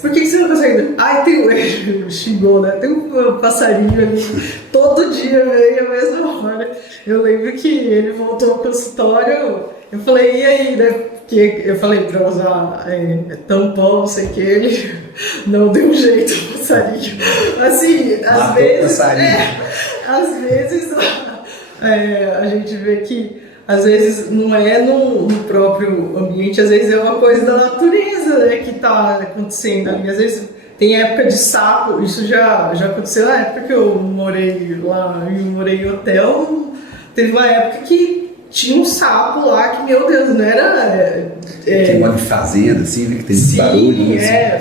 por que você não consegue dormir? Ele xingou, né? Tem um passarinho ali, todo dia veio a mesma hora. Eu lembro que ele voltou ao consultório, eu falei, e aí, né? Porque eu falei pra usar tampão, não sei o que, ele não deu jeito, passarinho. Assim, às vezes a gente vê que às vezes não é no próprio ambiente, às vezes é uma coisa da natureza, né, que tá acontecendo ali. Às vezes tem época de sapo, isso já aconteceu na época que eu morei em hotel, teve uma época que tinha um sapo lá que, meu Deus, não era... Tem uma de fazenda, assim, né, que tem barulho.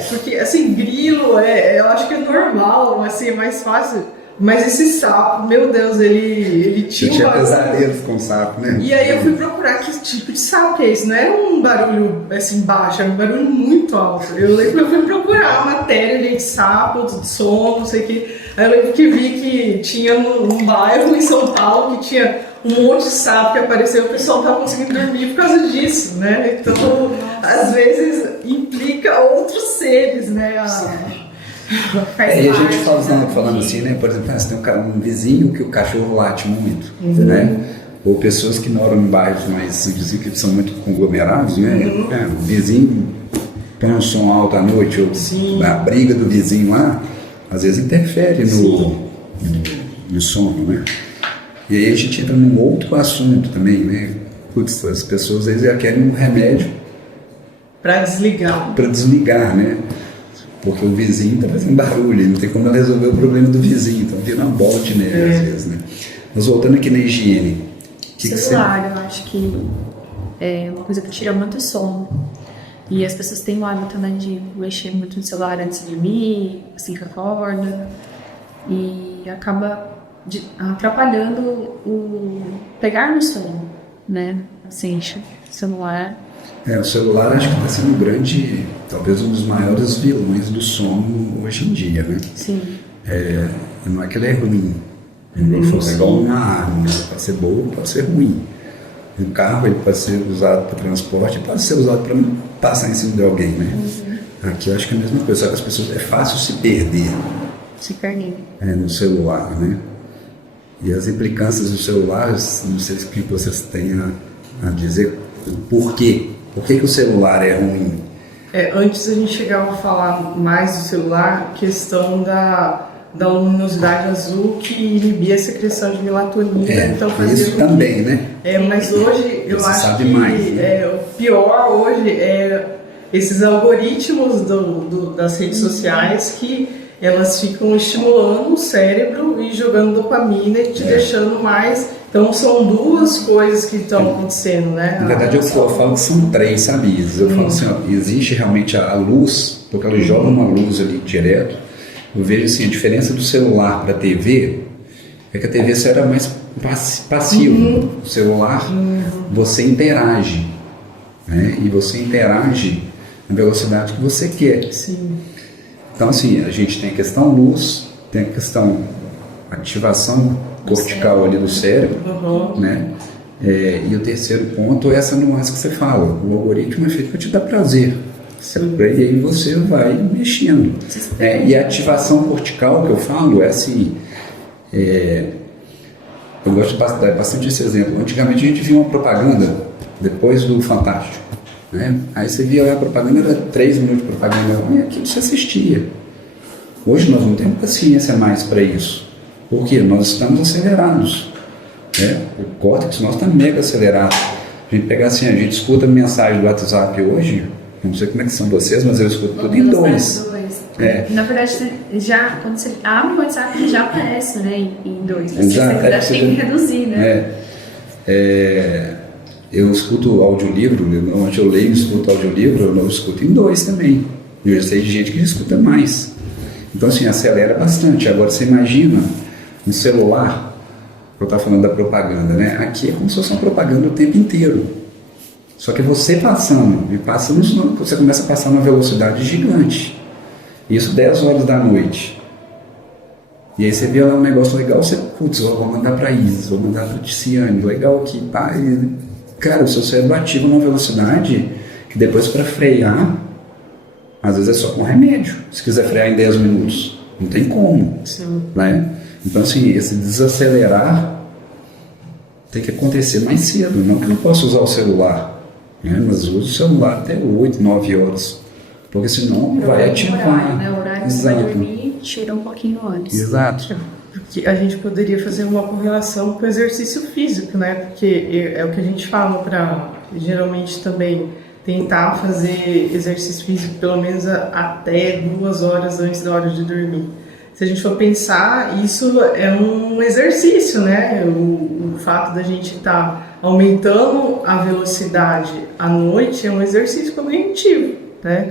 Porque, assim, grilo, eu acho que é normal, assim, é mais fácil. Mas esse sapo, meu Deus, ele tinha... Você tinha pesadelos com sapo, né? E aí eu fui procurar que tipo de sapo que é esse. Não era um barulho, assim, baixo, era um barulho muito alto. Eu lembro que eu fui procurar a matéria de sapo, de som, não sei o que. Aí eu lembro que vi que tinha um bairro em São Paulo que tinha um monte de sapo que apareceu, o pessoal não estava conseguindo dormir por causa disso, né? Então, às vezes, implica outros seres, né? E a gente falando assim, né? Por exemplo, você tem um vizinho que o cachorro late muito, né? ou pessoas que moram em bairros mais, dizem que são muito conglomerados, né? O vizinho põe um som alto à noite, ou a briga do vizinho lá, às vezes interfere no sono, né? E aí a gente entra num outro assunto também, né? Putz, as pessoas às vezes já querem um remédio para desligar, né? Porque o vizinho está fazendo barulho, não tem como ela resolver o problema do vizinho, então vira uma bola de neve às vezes, né? Mas voltando aqui na higiene. Celular, eu acho que é uma coisa que tira muito sono. E as pessoas têm o hábito, né, de mexer muito no celular antes de dormir, assim que acorda, e acaba atrapalhando o pegar no sono, né? Assim, o celular. O celular acho que está sendo grande, talvez um dos maiores vilões do sono hoje em dia, né? Sim. Não é que ele é ruim. Ele é igual uma arma, pode ser boa, pode ser ruim. Um carro ele pode ser usado para transporte, pode ser usado para passar em cima de alguém, né? Aqui eu acho que é a mesma coisa, só que as pessoas é fácil se perder. Se perder. No celular, né? E as implicâncias do celular, não sei o que vocês têm a dizer, por quê? Por que o celular é ruim? Antes a gente chegava a falar mais do celular, questão da luminosidade azul que inibia a secreção de melatonina. Então isso também, né? Mas hoje eu você acho sabe que mais, né? O pior hoje é esses algoritmos das redes sociais que elas ficam estimulando o cérebro e jogando dopamina e te deixando mais. Então são duas coisas que estão acontecendo, né? Na verdade eu falo que são três, sabe? Eu falo assim, ó, existe realmente a luz, porque ela joga uma luz ali direto. Eu vejo assim, a diferença do celular para a TV é que a TV você era mais passivo. O celular você interage, né? E você interage na velocidade que você quer. Sim. Então assim, a gente tem a questão luz, tem a questão ativação cortical ali do cérebro, né? E o terceiro ponto é essa nuance que você fala. O algoritmo é feito para te dar prazer. E aí você vai mexendo. E a ativação cortical que eu falo é assim, eu gosto de dar bastante esse exemplo. Antigamente a gente via uma propaganda depois do Fantástico, né? Aí você via lá a propaganda, era 3 minutos de propaganda, e aquilo você assistia. Hoje nós não temos paciência mais para isso, porque nós estamos acelerados, né? O córtex nosso está mega acelerado. A gente pega assim, a gente escuta mensagem do WhatsApp hoje, não sei como é que são vocês, mas eu escuto tudo em 2. Na verdade, quando você abre o WhatsApp, já aparece, né, em 2. Você tem que reduzir, né? Eu escuto audiolivro, onde eu leio e escuto audiolivro, eu não escuto em 2 também. Eu sei de gente que escuta mais. Então, assim, acelera bastante. Agora, você imagina no celular, eu estava falando da propaganda, né? Aqui é como se fosse uma propaganda o tempo inteiro. Só que você passando, você começa a passar numa velocidade gigante. Isso 10 horas da noite. E aí você vê lá um negócio legal, você, putz, vou mandar para Isis, vou mandar para Ticiane, legal aqui, pá. E, cara, o seu cérebro ativa numa velocidade que depois para frear, às vezes é só com remédio. Se quiser frear em 10 minutos, não tem como. Sim. Né? Então, assim, esse desacelerar tem que acontecer mais cedo. Não que eu não possa usar o celular, né? Mas uso o celular até 8, 9 horas. Porque senão vai ativar. O horário que você vai dormir tira um pouquinho antes. Exato. Porque a gente poderia fazer uma correlação com o exercício físico, né? Porque é o que a gente fala para geralmente também tentar fazer exercício físico pelo menos até 2 horas antes da hora de dormir. Se a gente for pensar, isso é um exercício, né? O fato da gente estar aumentando a velocidade à noite é um exercício cognitivo, né?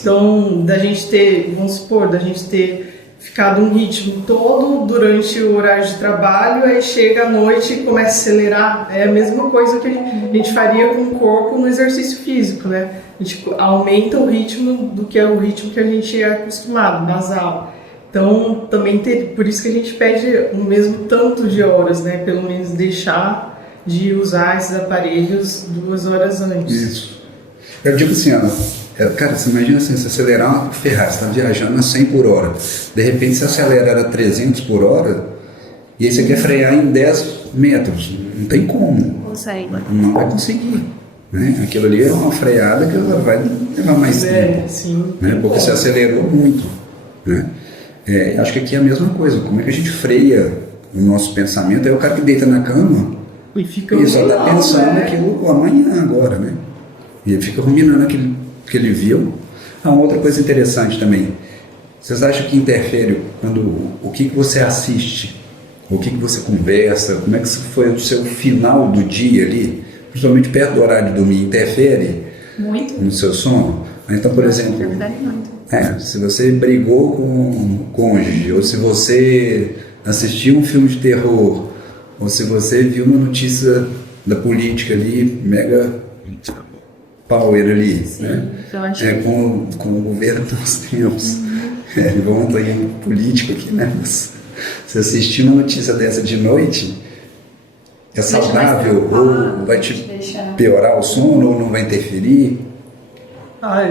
Então, da gente ter, vamos supor, da gente ter ficado um ritmo todo durante o horário de trabalho, aí chega à noite e começa a acelerar. É a mesma coisa que a gente faria com o corpo no exercício físico, né? A gente aumenta o ritmo do que é o ritmo que a gente é acostumado, basal. Então, também por isso que a gente pede o mesmo tanto de horas, né? Pelo menos deixar de usar esses aparelhos 2 horas antes. Isso. Eu digo assim, cara, você imagina assim, você acelerar uma Ferrari, você está viajando a 100 por hora, de repente você acelera a 300 por hora E aí você quer frear em 10 metros, não tem como. Consegue. Não vai conseguir. Né? Aquilo ali é uma freada que ela vai levar mais tempo. Sim. Né? Porque você acelerou muito. Né? Acho que aqui é a mesma coisa. Como é que a gente freia o nosso pensamento? É o cara que deita na cama E fica e só está pensando né? naquilo amanhã agora. Né? E ele fica ruminando aquilo que ele viu. Uma outra coisa interessante também. Vocês acham que interfere o que você assiste? O que você conversa? Como é que foi o seu final do dia ali? Principalmente perto do horário de dormir, interfere Muito. no seu sono? Então, por exemplo, se você brigou com um cônjuge, ou se você assistiu um filme de terror, ou se você viu uma notícia da política ali, mega power ali, sim, né? Eu acho Com o governo que nós temos. Vamos entrar em político aqui, né? Mas se assistir uma notícia dessa de noite, é saudável ou vai te piorar o sono ou não vai interferir?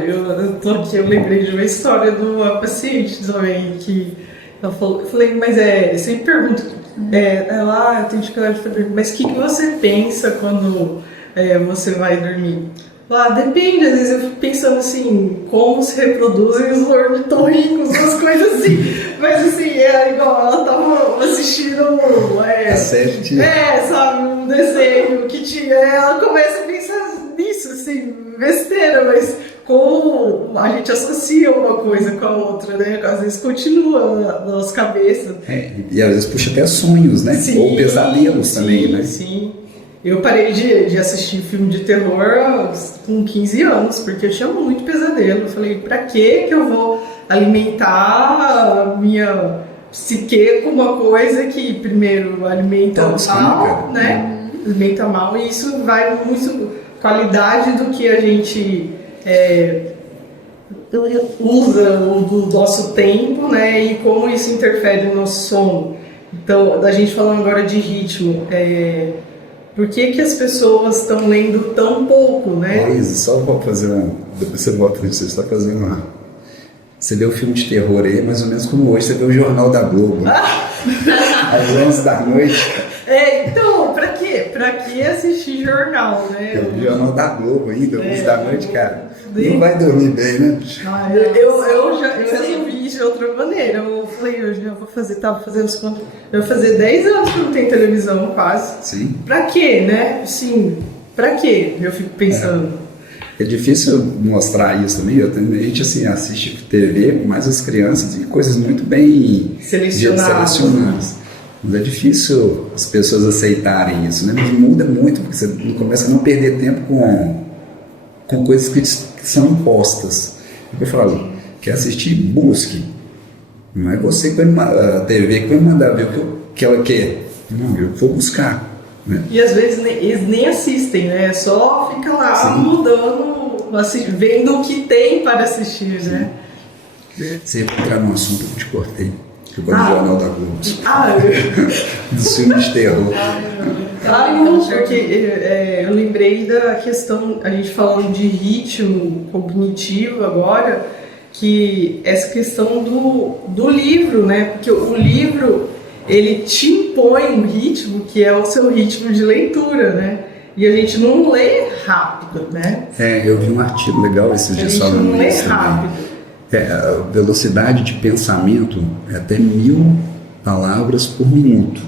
Eu tô aqui, eu lembrei de uma história de uma paciente também que ela falou, eu falei, mas sempre pergunto, eu tenho dificuldade de dormir, mas o que você pensa quando você vai dormir? Depende, às vezes eu fico pensando assim, como se reproduzem os ornitorrincos, umas coisas assim, mas assim, igual ela tava assistindo sabe, um desenho que tinha, ela começa a pensar nisso, assim, besteira, mas como a gente associa uma coisa com a outra, né, às vezes continua na nossa cabeça. E às vezes puxa até sonhos, né? Sim, ou pesadelos também, né? Sim. Eu parei de assistir filme de terror com 15 anos, porque eu tinha muito pesadelo. Eu falei, pra que eu vou alimentar a minha psique com uma coisa que, primeiro, alimenta mal, né? Alimenta mal, e isso vai muito qualidade do que a gente usa do nosso tempo, né? E como isso interfere no nosso sono. Então, a gente falando agora de ritmo, por que as pessoas estão lendo tão pouco, né? Só vou fazer depois você volta nisso, você está fazendo uma... Você vê o filme de terror aí, mais ou menos como hoje, você vê o Jornal da Globo. Às 11 da noite. Então, pra quê? Pra que assistir jornal, né? O Jornal da Globo ainda, 11 da noite, cara. Não vai dormir bem, né? Eu já resolvi de outra maneira. Eu falei, eu já vou fazer, tava fazendo os contos. Eu vou fazer 10 anos que não tem televisão, quase. Sim. Pra quê, né? Sim, pra quê? Eu fico pensando. É difícil mostrar isso também. A gente assim, assiste TV, mais as crianças, e coisas muito bem selecionadas. Mas é difícil as pessoas aceitarem isso, né? Mas muda muito, porque você começa a não perder tempo com coisas que são impostas. Eu falo, quer assistir? Busque. Não é você que vai, a TV que vai mandar ver o que ela quer. Não, eu vou buscar. Né? E às vezes eles nem assistem, né? Só fica lá mudando, assim, vendo o que tem para assistir, né? Você ia entrar num assunto que eu te cortei. Que eu gosto do Jornal da Globo. Dos filmes de terror. Não, porque eu lembrei da questão, a gente falando de ritmo cognitivo agora, que essa questão do livro, né? Porque o livro, ele te impõe um ritmo que é o seu ritmo de leitura, né? E a gente não lê rápido, né? Eu vi um artigo legal esses dias falando isso. A gente não lê rápido. A velocidade de pensamento é até 1000 palavras por minuto.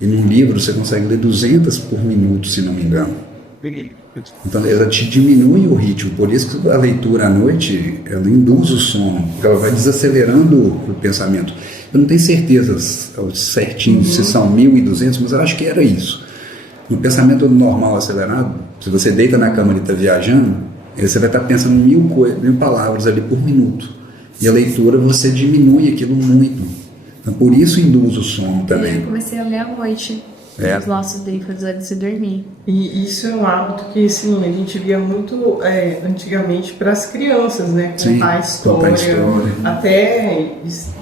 E num livro você consegue ler 200 por minuto, se não me engano. Então ela te diminui o ritmo. Por isso que a leitura à noite, ela induz o sono, porque ela vai desacelerando o pensamento. Eu não tenho certeza certinho se são 1200, mas eu acho que era isso. No pensamento normal acelerado, se você deita na cama e está viajando, você vai estar pensando 1000 palavras ali por minuto. E a leitura você diminui aquilo muito. Então, por isso induz o sono também. Eu comecei a ler à noite, os nossos livros antes de dormir. E isso é um hábito que assim, a gente via muito antigamente para as crianças, né? Contar história. Até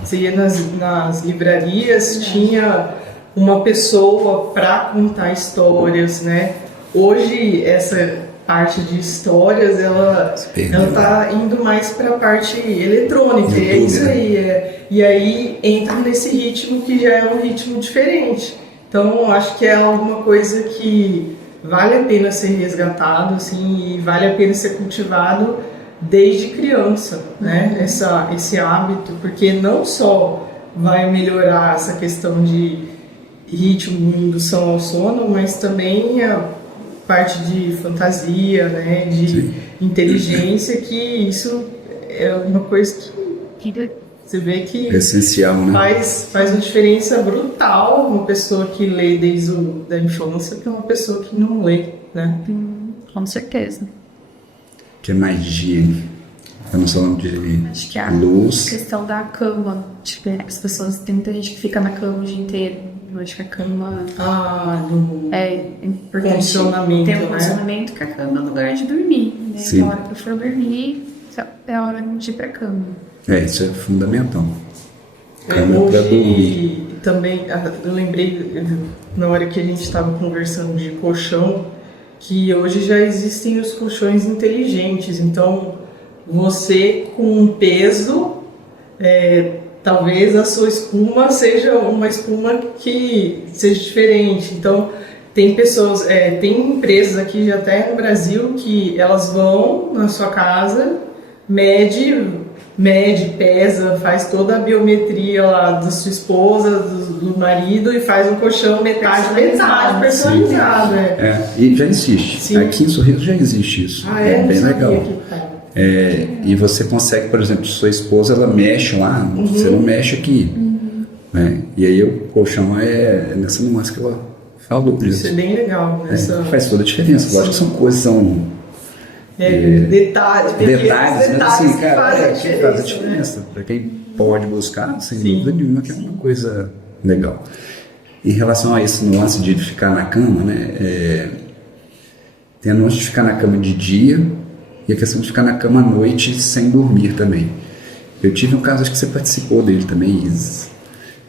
você ia nas livrarias, tinha uma pessoa para contar histórias, né? Hoje parte de histórias, ela tá indo mais para a parte eletrônica, YouTube, é isso né? aí. E aí entra nesse ritmo que já é um ritmo diferente. Então, acho que é alguma coisa que vale a pena ser resgatado, assim, e vale a pena ser cultivado desde criança, né? Esse hábito, porque não só vai melhorar essa questão de ritmo e indução ao sono, mas também a parte de fantasia, né? De Sim. inteligência, que isso é uma coisa que você vê que É essencial, né? faz uma diferença brutal uma pessoa que lê desde a infância que uma pessoa que não lê, né? Com certeza. Que é mais higiene. Estamos falando de Acho que a luz. questão da cama, tipo, as pessoas, tem muita gente que fica na cama o dia inteiro. Eu acho que a cama Do é importante. condicionamento, Tem um né? condicionamento que a cama é o lugar de dormir, né? Sim. Na hora que eu for dormir, é a hora de ir pra cama. Isso é fundamental. Cama para dormir. Hoje também, eu lembrei na hora que a gente estava conversando de colchão, que hoje já existem os colchões inteligentes. Então, você com um peso, talvez a sua espuma seja uma espuma que seja diferente. Então, tem pessoas, tem empresas aqui até no Brasil que elas vão na sua casa, mede, pesa, faz toda a biometria lá da sua esposa, do marido e faz um colchão metade personalizado. E já existe. Sim. Aqui em Sorriso já existe isso. Não bem sabia legal. que E você consegue, por exemplo, sua esposa ela mexe lá, você não mexe aqui. Né? E aí o colchão é nessa nuance que ela falou. isso é bem legal. Faz toda a diferença. Lógico que são coisas, são Detalhes, mas assim, que cara, fazem que faz a né? diferença. Para quem pode buscar, sem dúvida nenhuma, que é uma coisa legal. Em relação a esse nuance de ficar na cama, né? Tem a nuance de ficar na cama de dia e a questão de ficar na cama à noite sem dormir também. Eu tive um caso, acho que você participou dele também, Isis,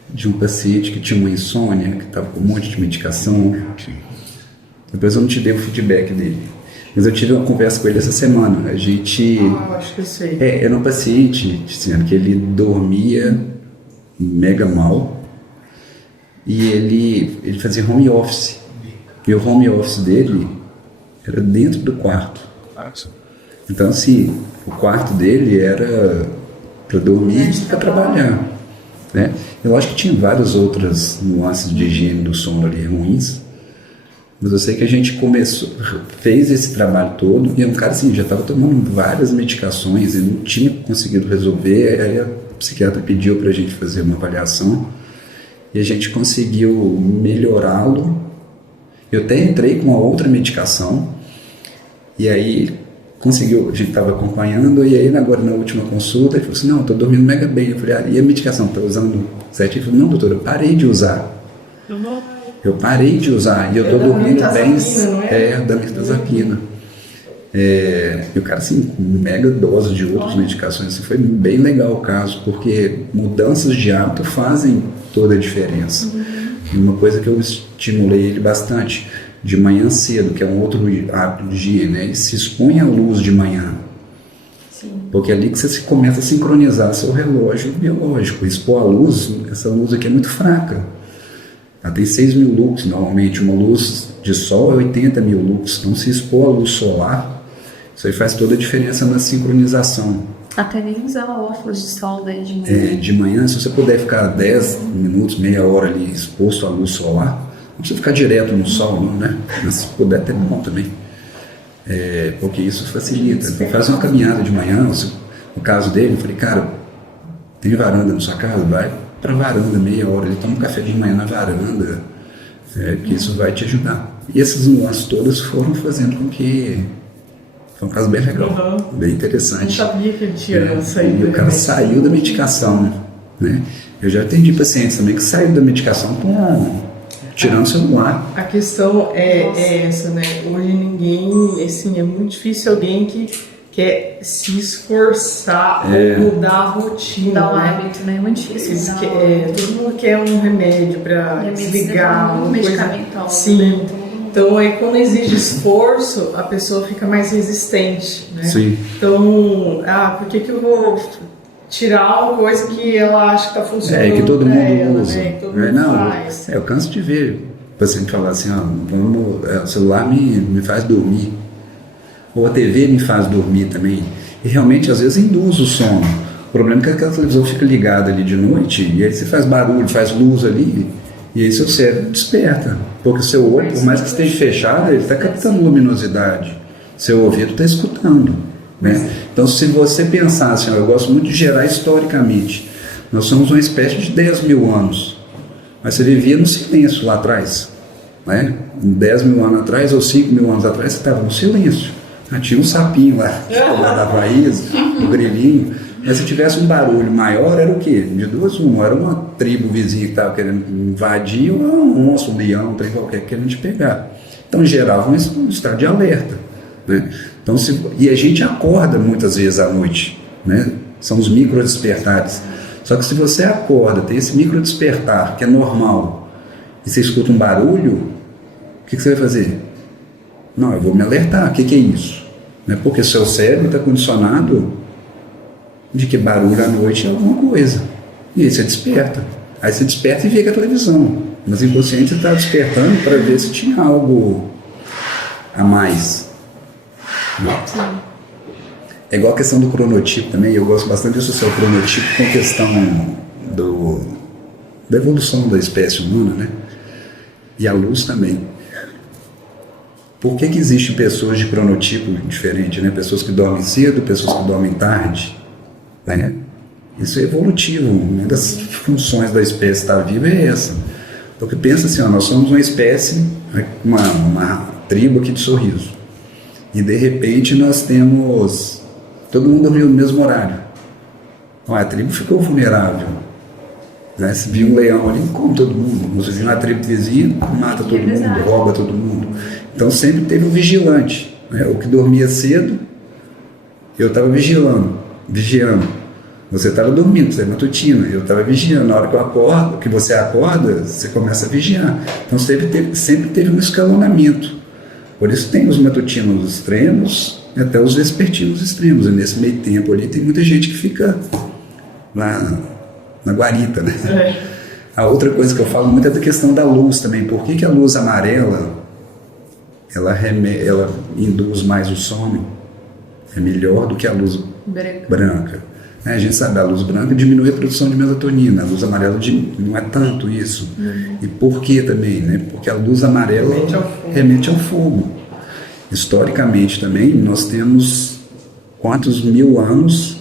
de um paciente que tinha uma insônia, que estava com um monte de medicação. Depois eu não te dei o feedback dele. Mas eu tive uma conversa com ele essa semana. A gente... acho que eu sei. Era um paciente dizendo que ele dormia mega mal e ele fazia home office. E o home office dele era dentro do quarto. Então, assim, o quarto dele era para dormir e para trabalhar. Né? Eu acho que tinha várias outras nuances de higiene do sono ali ruins. Mas eu sei que a gente fez esse trabalho todo e um cara assim, já estava tomando várias medicações e não tinha conseguido resolver. Aí a psiquiatra pediu para a gente fazer uma avaliação e a gente conseguiu melhorá-lo. Eu até entrei com uma outra medicação e aí a gente estava acompanhando e aí agora na última consulta ele falou assim, não, eu estou dormindo mega bem. Eu falei, e a medicação? Estou usando certinho? Ele falou, não, doutor, eu parei de usar. Eu parei de usar e eu estou dormindo bem. Da mirtazapina. E o cara, assim, mega dose de outras medicações. Assim, foi bem legal o caso, porque mudanças de hábito fazem toda a diferença. E uma coisa que eu estimulei ele bastante, de manhã cedo, que é um outro hábito de higiene, né? Ele se expõe à luz de manhã. Sim. Porque é ali que você começa a sincronizar seu relógio biológico. Expor a luz, essa luz aqui é muito fraca. Ela tem 6.000 lux, normalmente uma luz de sol é 80.000 lux, então se expor à luz solar, isso aí faz toda a diferença na sincronização. Até nem usar óculos de sol, né, de manhã. De manhã, se você puder ficar 10 minutos, meia hora ali exposto à luz solar, não precisa ficar direto no sol não, né? Mas se puder até bom também, porque isso facilita. Então faz uma caminhada de manhã, no caso dele, eu falei, cara, tem varanda na sua casa? Vai para a varanda, meia hora, ele toma um café de manhã na varanda, que isso vai te ajudar. E essas nuances todas foram fazendo com que foi um caso bem legal, bem interessante. Não sabia que ele tinha saído. E o cara saiu da medicação, né? Eu já atendi pacientes também que saíram da medicação tirando o celular. A questão é essa, né? Hoje ninguém, assim, é muito difícil alguém que quer se esforçar ou mudar a rotina. Dar um hábito, né? É muito difícil. Todo mundo quer um remédio para desligar, um uma coisa. medicamental. Sim. Né? Então aí quando exige esforço, a pessoa fica mais resistente, né? Sim. Então, por que eu vou tirar uma coisa que ela acha que está funcionando? É, que todo mundo ela, usa. né? Que todo mundo faz. Eu canso de ver o paciente falar assim, o celular me faz dormir. Ou a TV me faz dormir também. E realmente, às vezes, induz o sono. O problema é que aquela televisão fica ligada ali de noite, e aí você faz barulho, faz luz ali, e aí seu cérebro desperta. Porque o seu olho, por mais que esteja fechado, ele está captando luminosidade. Seu ouvido está escutando. Né? Então, se você pensar assim, eu gosto muito de gerar historicamente, nós somos uma espécie de 10 mil anos, mas você vivia no silêncio lá atrás. Né? 10 mil anos atrás ou 5 mil anos atrás, você estava no silêncio. Tinha um sapinho lá da raiz, um grilinho. Mas se tivesse um barulho maior, era o quê? De duas, uma. Era uma tribo vizinha que estava querendo invadir, ou um onça, um leão, um trem qualquer querendo te pegar. Então gerava um estado de alerta. Né? Então, e a gente acorda muitas vezes à noite. Né? São os micro despertares. Só que se você acorda, tem esse micro despertar, que é normal, e você escuta um barulho, o que você vai fazer? Não, eu vou me alertar. O que é isso? Né? Porque seu cérebro está condicionado de que barulho à noite é alguma coisa. E aí você desperta. Aí você desperta e vê que é televisão. Mas inconsciente você está despertando para ver se tinha algo a mais. É igual a questão do cronotipo também. Eu gosto bastante de associar o cronotipo com a questão da evolução da espécie humana, né? E a luz também. Por que existem pessoas de cronotipo diferente, né? Pessoas que dormem cedo, pessoas que dormem tarde? Né? Isso é evolutivo. Uma das funções da espécie estar viva é essa. Então, que pensa assim, nós somos uma espécie, uma tribo aqui de Sorriso. E, de repente, nós temos... Todo mundo dormiu no mesmo horário. A tribo ficou vulnerável. Né? Se viu um leão ali, come todo mundo. Se viu uma tribo vizinha, mata todo mundo, rouba todo mundo. Então, sempre teve um vigilante. Né? O que dormia cedo, eu estava vigiando. Você estava dormindo, você é matutino, eu estava vigiando. Na hora que eu acordo, que você acorda, você começa a vigiar. Então sempre teve um escalonamento. Por isso tem os matutinos extremos e até os vespertinos extremos. E nesse meio tempo ali tem muita gente que fica lá na guarita, né? A outra coisa que eu falo muito é da questão da luz também. Por que a luz amarela ela induz mais o sono? É melhor do que a luz branca. A gente sabe, a luz branca diminui a produção de melatonina, a luz amarela não é tanto isso. E por que também? Né? Porque a luz amarela remete ao fogo. Historicamente também, nós temos quantos mil anos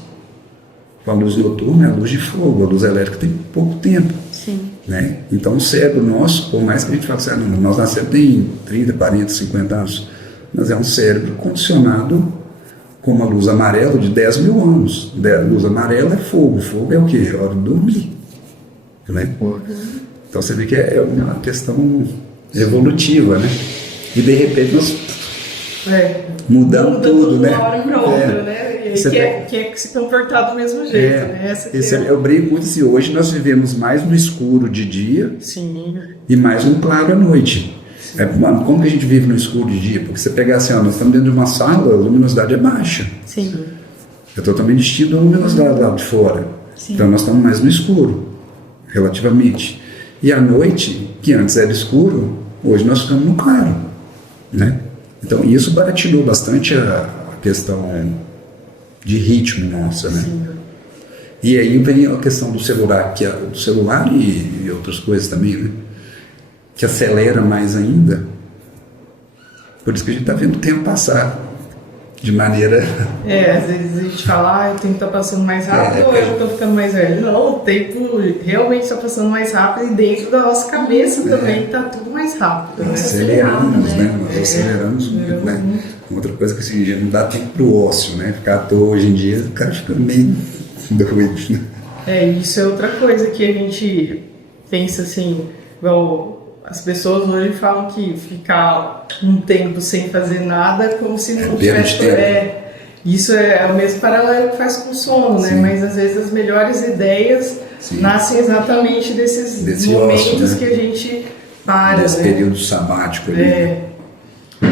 com a luz noturna, a luz de fogo, a luz elétrica tem pouco tempo. Sim. Né? Então o cérebro nosso, por mais que a gente fale assim, nós nascemos tem 30, 40, 50 anos, mas é um cérebro condicionado com uma luz amarela de 10 mil anos. A luz amarela é fogo. Fogo é o quê? É hora de dormir. Né? Então você vê que é uma questão evolutiva, né? E de repente nós mudamos tudo, né? De uma hora para outra, né? E quer se comportar do mesmo jeito, né? Eu brinco muito assim, hoje nós vivemos mais no escuro de dia. Sim. E mais no claro à noite. Como que a gente vive no escuro de dia? Porque você pegar assim, nós estamos dentro de uma sala, a luminosidade é baixa. Sim. É totalmente distinto da luminosidade lá de fora. Sim. Então nós estamos mais no escuro, relativamente. E à noite, que antes era escuro, hoje nós ficamos no claro. Né? Então isso baratilhou bastante a questão de ritmo nossa. Né? Sim. E aí vem a questão do celular, do celular e outras coisas também, né? Que acelera mais ainda. Por isso que a gente está vendo o tempo passar de maneira... Às vezes a gente fala, o tempo está passando mais rápido, ou eu estou ficando mais velho. Não, o tempo realmente está passando mais rápido e dentro da nossa cabeça também está tudo mais rápido. Nós aceleramos, né? Nós aceleramos muito, né? Outra coisa que assim, não dá tempo para o ócio, né? Ficar à toa hoje em dia, o cara fica meio doido, né? Isso é outra coisa que a gente pensa assim, igual... As pessoas hoje falam que ficar um tempo sem fazer nada é como se não tivesse... Isso é o mesmo paralelo que faz com o sono, né? Mas às vezes as melhores ideias nascem exatamente desses momentos, né? Que a gente para. Nesse período sabático ali.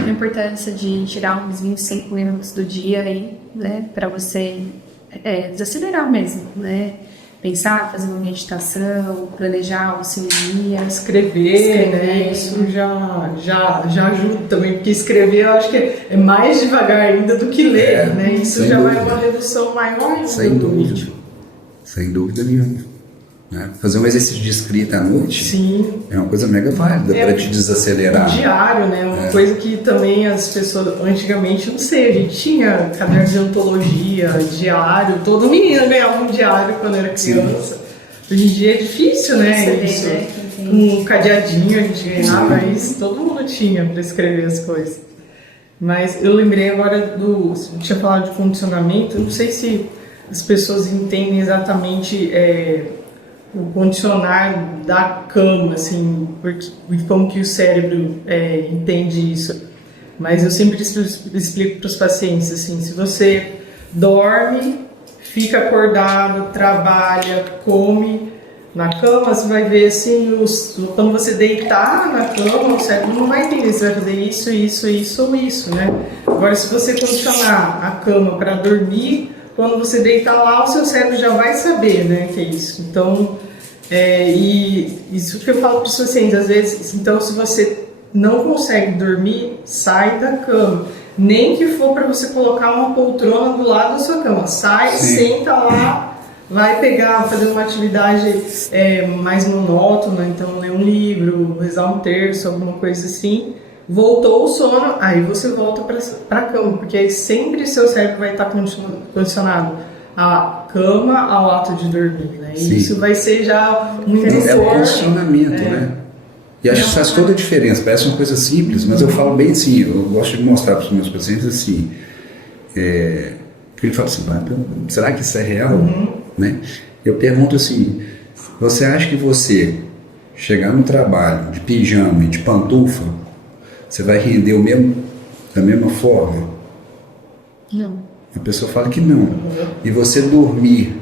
a importância de tirar uns 25 minutos do dia aí, né, para você desacelerar mesmo, né? Pensar, fazer uma meditação, planejar o seu dia. Escrever, né? Isso já ajuda também, porque escrever eu acho que é mais devagar ainda do que ler, né? Isso já vai uma redução maior ainda. Sem dúvida. Sem dúvida nenhuma. Né? Fazer um exercício de escrita à noite. Sim. É uma coisa mega válida para te desacelerar. Diário, né? Uma coisa que também as pessoas, antigamente, não sei, a gente tinha caderno de antologia, diário, todo menino ganhava um diário quando era criança. Sim. Hoje em dia é difícil, né? Isso. Né? Um cadeadinho a gente ganhava isso, todo mundo tinha para escrever as coisas. Mas eu lembrei agora você tinha falado de condicionamento, não sei se as pessoas entendem exatamente o condicionar da cama, assim, porque como que o cérebro entende isso. Mas eu sempre explico para os pacientes, assim, se você dorme, fica acordado, trabalha, come na cama, você vai ver, assim, quando você deitar na cama, o cérebro não vai entender, você vai fazer isso, isso, isso ou isso, né? Agora, se você condicionar a cama para dormir, quando você deitar lá, o seu cérebro já vai saber, né, que é isso. Então, e isso que eu falo para os pacientes, às vezes, então, se você não consegue dormir, sai da cama. Nem que for para você colocar uma poltrona do lado da sua cama. Sai, senta lá, vai fazer uma atividade mais monótona, então ler um livro, rezar um terço, alguma coisa assim. Voltou o sono, aí você volta para a cama, porque aí sempre seu cérebro vai estar condicionado à cama, ao ato de dormir, né? E isso vai ser já um indutor. É o condicionamento, né? E acho que faz toda a diferença. Parece uma coisa simples, mas eu falo bem assim, eu gosto de mostrar para os meus pacientes assim, porque ele fala assim, será que isso é real? Né? Eu pergunto assim, você acha que você chegar no trabalho de pijama e de pantufa, você vai render da mesma forma? Não. A pessoa fala que não. E você dormir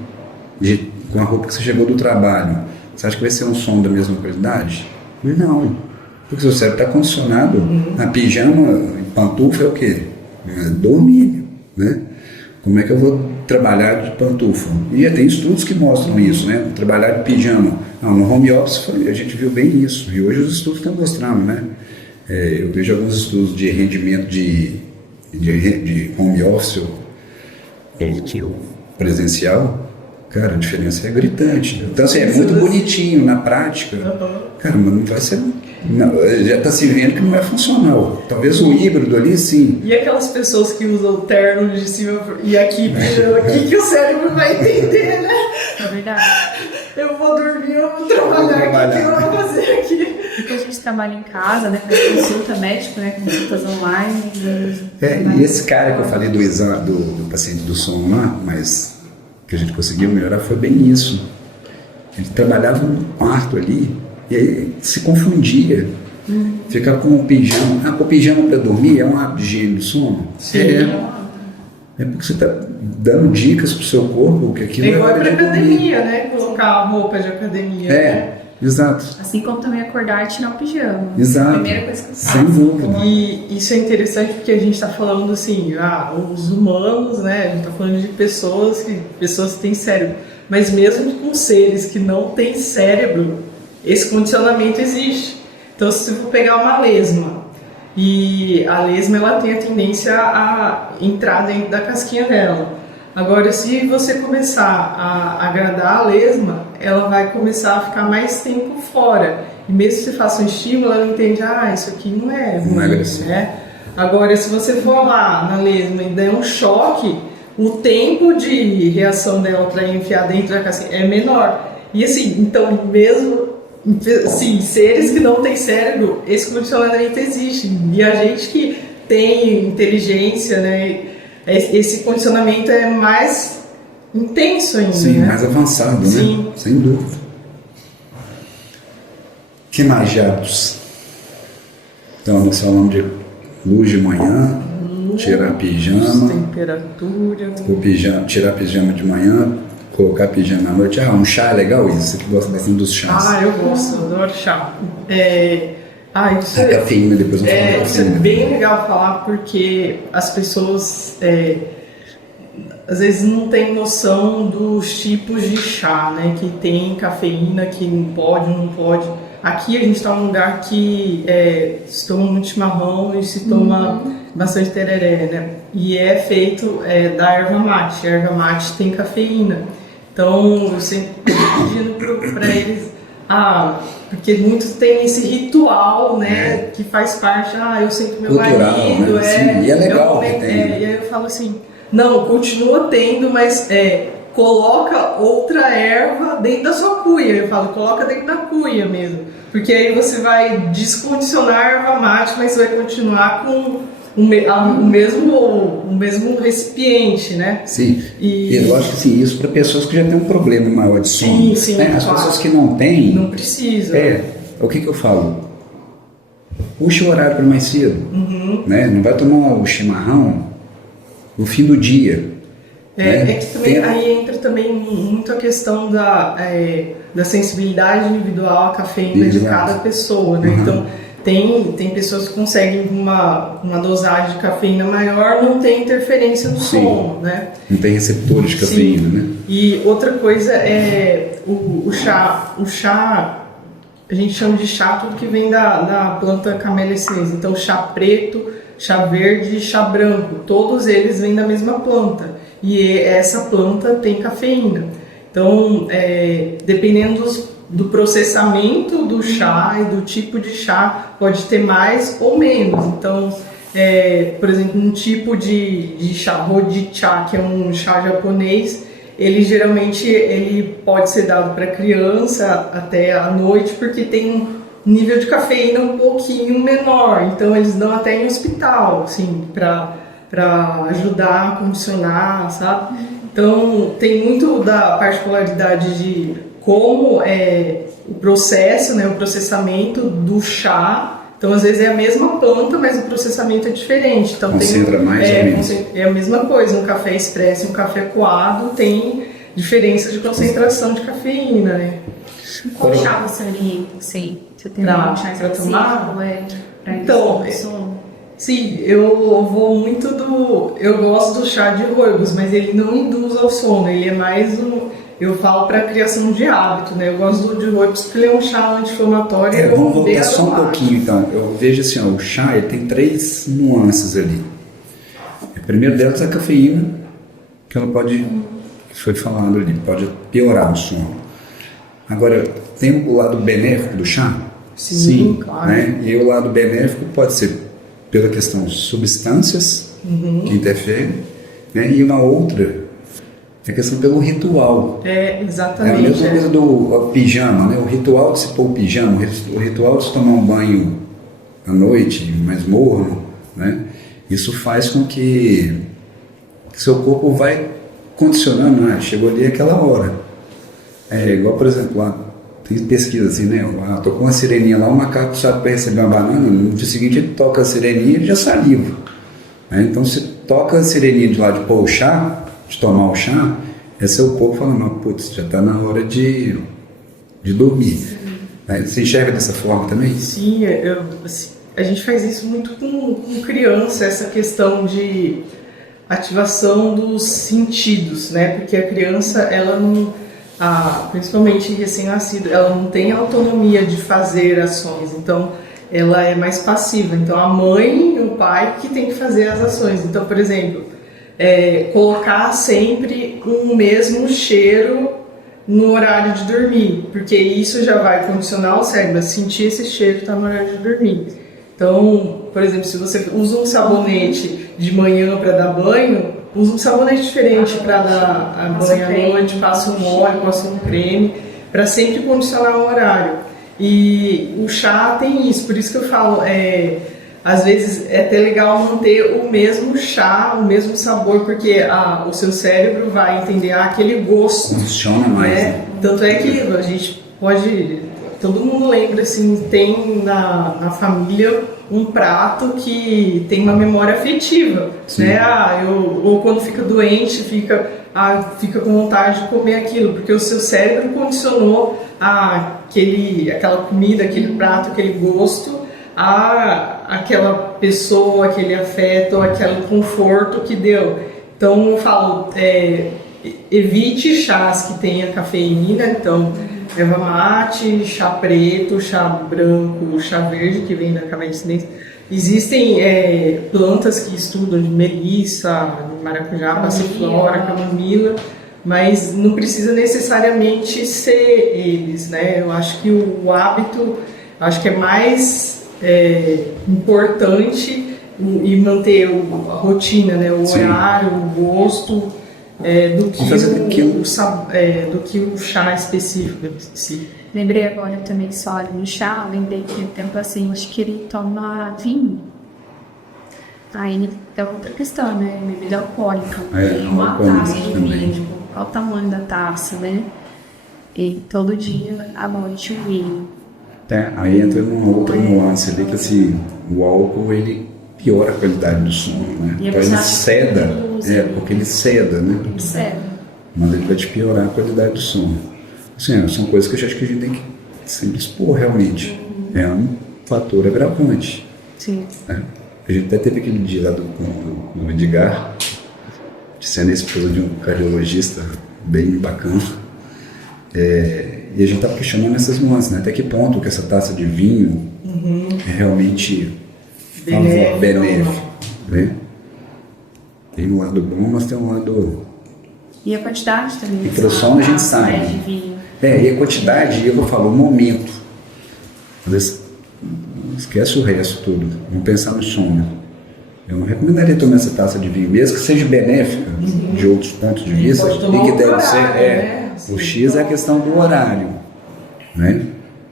com a roupa que você chegou do trabalho, você acha que vai ser um sono da mesma qualidade? Não. Porque seu cérebro está condicionado. A pijama e pantufa é o quê? Dormir, né? Como é que eu vou trabalhar de pantufa? E tem estudos que mostram isso, né? Trabalhar de pijama. No home office a gente viu bem isso. E hoje os estudos estão mostrando, né? Eu vejo alguns estudos de rendimento de home office presencial. Cara, a diferença é gritante. Então, assim, é muito bonitinho na prática. Cara, mas não vai ser... Não, já está se vendo que não é funcional. Talvez o híbrido ali, sim. E aquelas pessoas que usam o terno de cima e aqui, que o cérebro vai entender, né? É verdade. Eu vou dormir, eu vou trabalhar. O que eu vou fazer aqui? Porque a gente trabalha em casa, né? Faz consulta médica, né? Consultas online. E esse cara que eu falei do exame do paciente do sono lá, mas que a gente conseguiu melhorar, foi bem isso. Ele trabalhava no quarto ali e aí se confundia. Fica com o pijama. O pijama para dormir é um hábito de higiene do sono? Sim. É porque você está dando dicas para o seu corpo que aquilo é igual para academia, dormir. né? Colocar a roupa de academia. Né? Exato. Assim como também acordar e tirar o pijama. Exato. Primeira coisa que eu faço. Sem dúvida. E isso é interessante porque a gente está falando assim, os humanos, né? A gente está falando de pessoas que têm cérebro. Mas mesmo com seres que não têm cérebro, esse condicionamento existe. Então, se você for pegar uma lesma, e a lesma ela tem a tendência a entrar dentro da casquinha dela. Agora, se você começar a agradar a lesma, ela vai começar a ficar mais tempo fora. E mesmo que você faça um estímulo, ela entende, isso aqui não é ruim, né? Agora, se você for lá na lesma e der um choque, o tempo de reação dela para enfiar dentro da casquinha é menor. E assim, então mesmo assim, seres que não têm cérebro, esse condicionamento existe. E a gente que tem inteligência, né? Esse condicionamento é mais intenso ainda. Sim, né? mais avançado, Sim. Né? Sem dúvida. Que mais de hábitos? Então, nós falamos de luz de manhã, tirar pijama, temperatura, tirar pijama de manhã, colocar pijama à noite. Um chá é legal isso? Você que gosta bastante dos chás. Eu gosto, eu adoro chá. Ah, isso A cafeína, depois vamos falar da isso é cafeína. bem legal falar porque as pessoas às vezes não têm noção dos tipos de chá, né? Que tem cafeína, que não pode, não pode. Aqui a gente está num lugar que se toma muito chimarrão e se toma bastante tereré, né? E é feito da erva mate. A erva mate tem cafeína. Então eu sempre estou pedindo para eles, porque muitos têm esse ritual, né? Que faz parte, eu sinto meu Cultural, marido, né? Sim, e é legal que tem. E aí eu falo assim, não, continua tendo, mas coloca outra erva dentro da sua cuia. Eu falo, coloca dentro da cuia mesmo. Porque aí você vai descondicionar a erva mate, mas você vai continuar com o mesmo recipiente, né? Sim, e eu acho que assim, isso para pessoas que já têm um problema maior de sono. Sim, né? As claro. pessoas que não têm, Não precisa. o que eu falo? Puxa o horário para mais cedo. Né? Não vai tomar o chimarrão no fim do dia. É né? que também, aí entra também muito a questão da sensibilidade individual à cafeína de Exato. cada pessoa, né? Então, tem pessoas que conseguem uma dosagem de cafeína maior, não tem interferência no sono, né? Não tem receptores de cafeína, né? E outra coisa é o chá, a gente chama de chá tudo que vem da planta Camellia sinensis. Então, chá preto, chá verde e chá branco, todos eles vêm da mesma planta. E essa planta tem cafeína. Então, dependendo do processamento do chá e do tipo de chá, pode ter mais ou menos. Então, por exemplo, um tipo de chá, Hojicha, que é um chá japonês, ele geralmente pode ser dado para criança até à noite, porque tem um nível de cafeína um pouquinho menor. Então, eles dão até em hospital, assim, para ajudar a condicionar, sabe? Então, tem muito da particularidade de como é o processo, né, o processamento do chá. Então, às vezes é a mesma planta, mas o processamento é diferente. Então, Concentra mais ou menos. É a mesma coisa, um café expresso e um café coado tem diferença de concentração de cafeína, né? Qual chá você orienta? Você tem Pra chá tomar? específico? Então, sim, eu vou muito eu gosto do chá de rooibos, mas ele não induz ao sono, ele é mais eu falo para criação de hábito, né? Eu gosto do de rooibos porque ele é um chá anti-inflamatório. Vamos voltar só um pouquinho, então. Eu vejo assim, o chá ele tem 3 nuances ali. O primeiro delas é a cafeína, que ela pode, que foi falado ali, pode piorar o sono. Agora, tem o lado benéfico do chá? Sim, claro. Né? E o lado benéfico pode ser pela questão de substâncias que interferem, né? E uma outra é a questão pelo ritual. Exatamente. É a mesma coisa do pijama, né? O ritual de se pôr o pijama, o ritual de se tomar um banho à noite, mais morno, né? Isso faz com que seu corpo vai condicionando, né? Chegou ali aquela hora. Igual, por exemplo, lá tem pesquisa assim, né? Tocou uma sireninha lá, o macaco sabe para receber uma banana, no dia seguinte ele toca a sireninha e já saliva. Né? Então, se toca a sireninha de lá de pôr o chá, de tomar o chá, é seu corpo falando, putz, já está na hora de dormir. Você enxerga dessa forma também? Sim, a gente faz isso muito com criança, essa questão de ativação dos sentidos, né? Porque a criança, ela não, principalmente recém-nascida, ela não tem autonomia de fazer ações, então ela é mais passiva. Então a mãe e o pai que tem que fazer as ações. Então, por exemplo, colocar sempre um mesmo cheiro no horário de dormir, porque isso já vai condicionar o cérebro a sentir esse cheiro que está no horário de dormir. Então, por exemplo, se você usa um sabonete de manhã para dar banho, usa um sabonete diferente para dar banho à noite, passa um óleo, passa um creme, para sempre condicionar o horário. E o chá tem isso, por isso que eu falo, às vezes é até legal manter o mesmo chá, o mesmo sabor, porque o seu cérebro vai entender aquele gosto. Funciona mais. Né? Tanto é que a gente pode... Todo mundo lembra, assim, tem na família um prato que tem uma memória afetiva, né? Ou quando fica doente, fica com vontade de comer aquilo, porque o seu cérebro condicionou aquela comida, aquele prato, aquele gosto aquela pessoa, aquele afeto, aquele conforto que deu. Então eu falo, evite chás que tenha cafeína, então erva mate, chá preto, chá branco, chá verde que vem da camélia. Existem plantas que estudam de melissa, de maracujá, passiflora, camomila, mas não precisa necessariamente ser eles, né? Eu acho que o hábito, acho que é mais importante e manter a rotina, né? O horário, o gosto, do que o chá específico em si. Lembrei agora também, só no chá, lembrei que o tempo assim, acho que ele toma vinho. Aí é outra questão, né? Bebida alcoólica. Tem uma taça de vinho, tipo, qual o tamanho da taça, né? E todo dia, à noite, o vinho. Aí entra numa outra nuance ali, que assim, o álcool, ele piora a qualidade do sono, né? Então ele ceda, porque ele ceda, né? Ele ceda. Mas ele vai te piorar a qualidade do sono. Assim, são coisas que eu acho que a gente tem que sempre expor realmente. É um fator agravante. Sim. Né? A gente até teve aquele dia lá do Edgar, de sendo esposa de um cardiologista bem bacana. E a gente estava questionando essas nuances, né? Até que ponto que essa taça de vinho é realmente benéfico. Né? Tem um lado bom, mas tem um lado... E a quantidade também. E para o sono a gente sabe. De vinho. E a quantidade, eu falo, o momento. Às vezes, esquece o resto tudo. Vamos pensar no sono. Eu não recomendaria tomar essa taça de vinho, mesmo que seja benéfica de outros pontos de vista, e que deve ser. O X é a questão do horário. Né?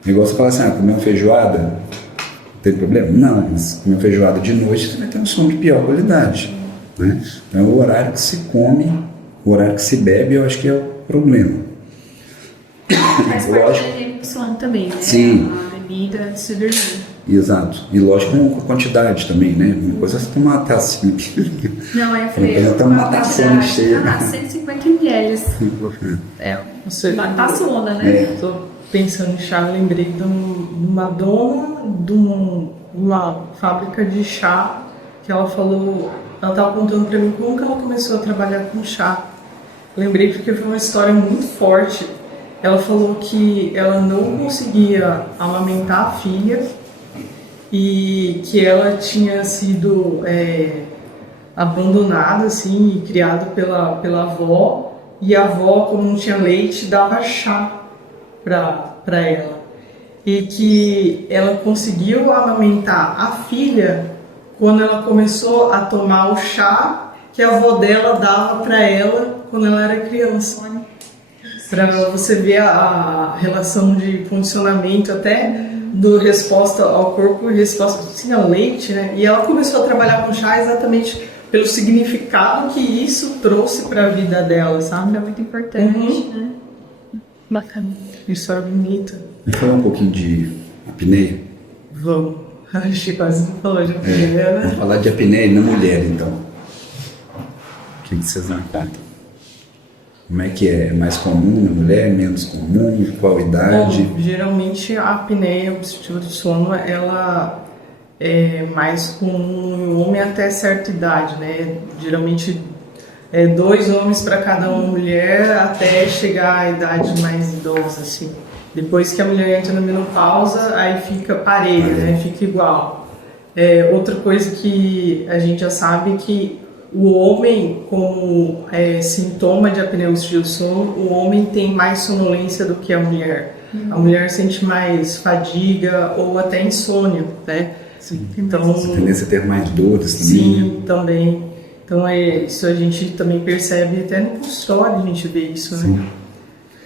O negócio fala assim, comer uma feijoada, não tem problema? Não, mas comer uma feijoada de noite, você vai ter um sono de pior qualidade. Né? Então, o horário que se come, o horário que se bebe, eu acho que é o problema. Faz parte do sono também, né? Sim. A bebida se dormir. Exato. E lógico com a quantidade também, né? Uma coisa é você tomar uma tacinha. Não, eu falei, eu tomo uma taçona cheia. 150 ml. Uma taçona, né? Estou pensando em chá, lembrei de uma dona de uma fábrica de chá que ela falou, ela estava contando para mim como que ela começou a trabalhar com chá. Lembrei porque foi uma história muito forte. Ela falou que ela não conseguia amamentar a filha e que ela tinha sido abandonada assim, e criada pela avó, e a avó, como não tinha leite, dava chá para ela. E que ela conseguiu amamentar a filha quando ela começou a tomar o chá que a avó dela dava para ela quando ela era criança. Para você ver a relação de funcionamento até do resposta ao corpo e resposta sim, ao leite, né? E ela começou a trabalhar com chá exatamente pelo significado que isso trouxe para a vida dela, sabe? É muito importante, né? Bacana. História bonita. Vamos falar um pouquinho de apneia? Vamos. A gente quase não falou de apneia, né? Vamos falar de apneia na mulher, então. O que vocês notaram? Como é que é? É mais comum na mulher? Menos comum? Qual idade? Bom, geralmente a apneia obstrutiva do sono, ela é mais comum no homem até certa idade, né? Geralmente 2 homens para cada uma mulher até chegar à idade mais idosa, assim. Depois que a mulher entra na menopausa, aí fica parelha, né? Fica igual. Outra coisa que a gente já sabe é que o homem, como sintoma de apneia obstrutiva do sono, o homem tem mais sonolência do que a mulher. A mulher sente mais fadiga ou até insônia, né? Sim. Então, a tendência a ter mais dores também. Sim, também. Então, isso a gente também percebe, até no consultório a gente vê isso, né? Sim.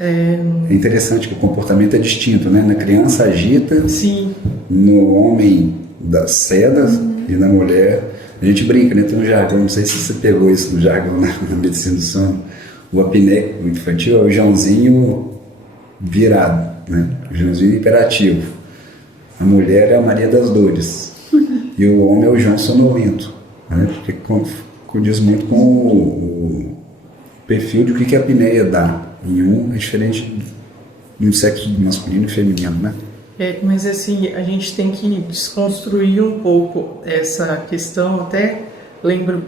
É interessante que o comportamento é distinto, né? Na criança agita, sim. No homem das sedas e na mulher... A gente brinca, né? Tem um jargão, não sei se você pegou isso no jargão na medicina do sono. O apneico infantil é o Joãozinho virado, né? O Joãozinho imperativo. A mulher é a Maria das Dores. E o homem é o João sonolento. Né? Porque condiz muito com o perfil de o que a apneia dá. Em um é diferente no sexo masculino e feminino, né? Mas assim, a gente tem que desconstruir um pouco essa questão. Até lembro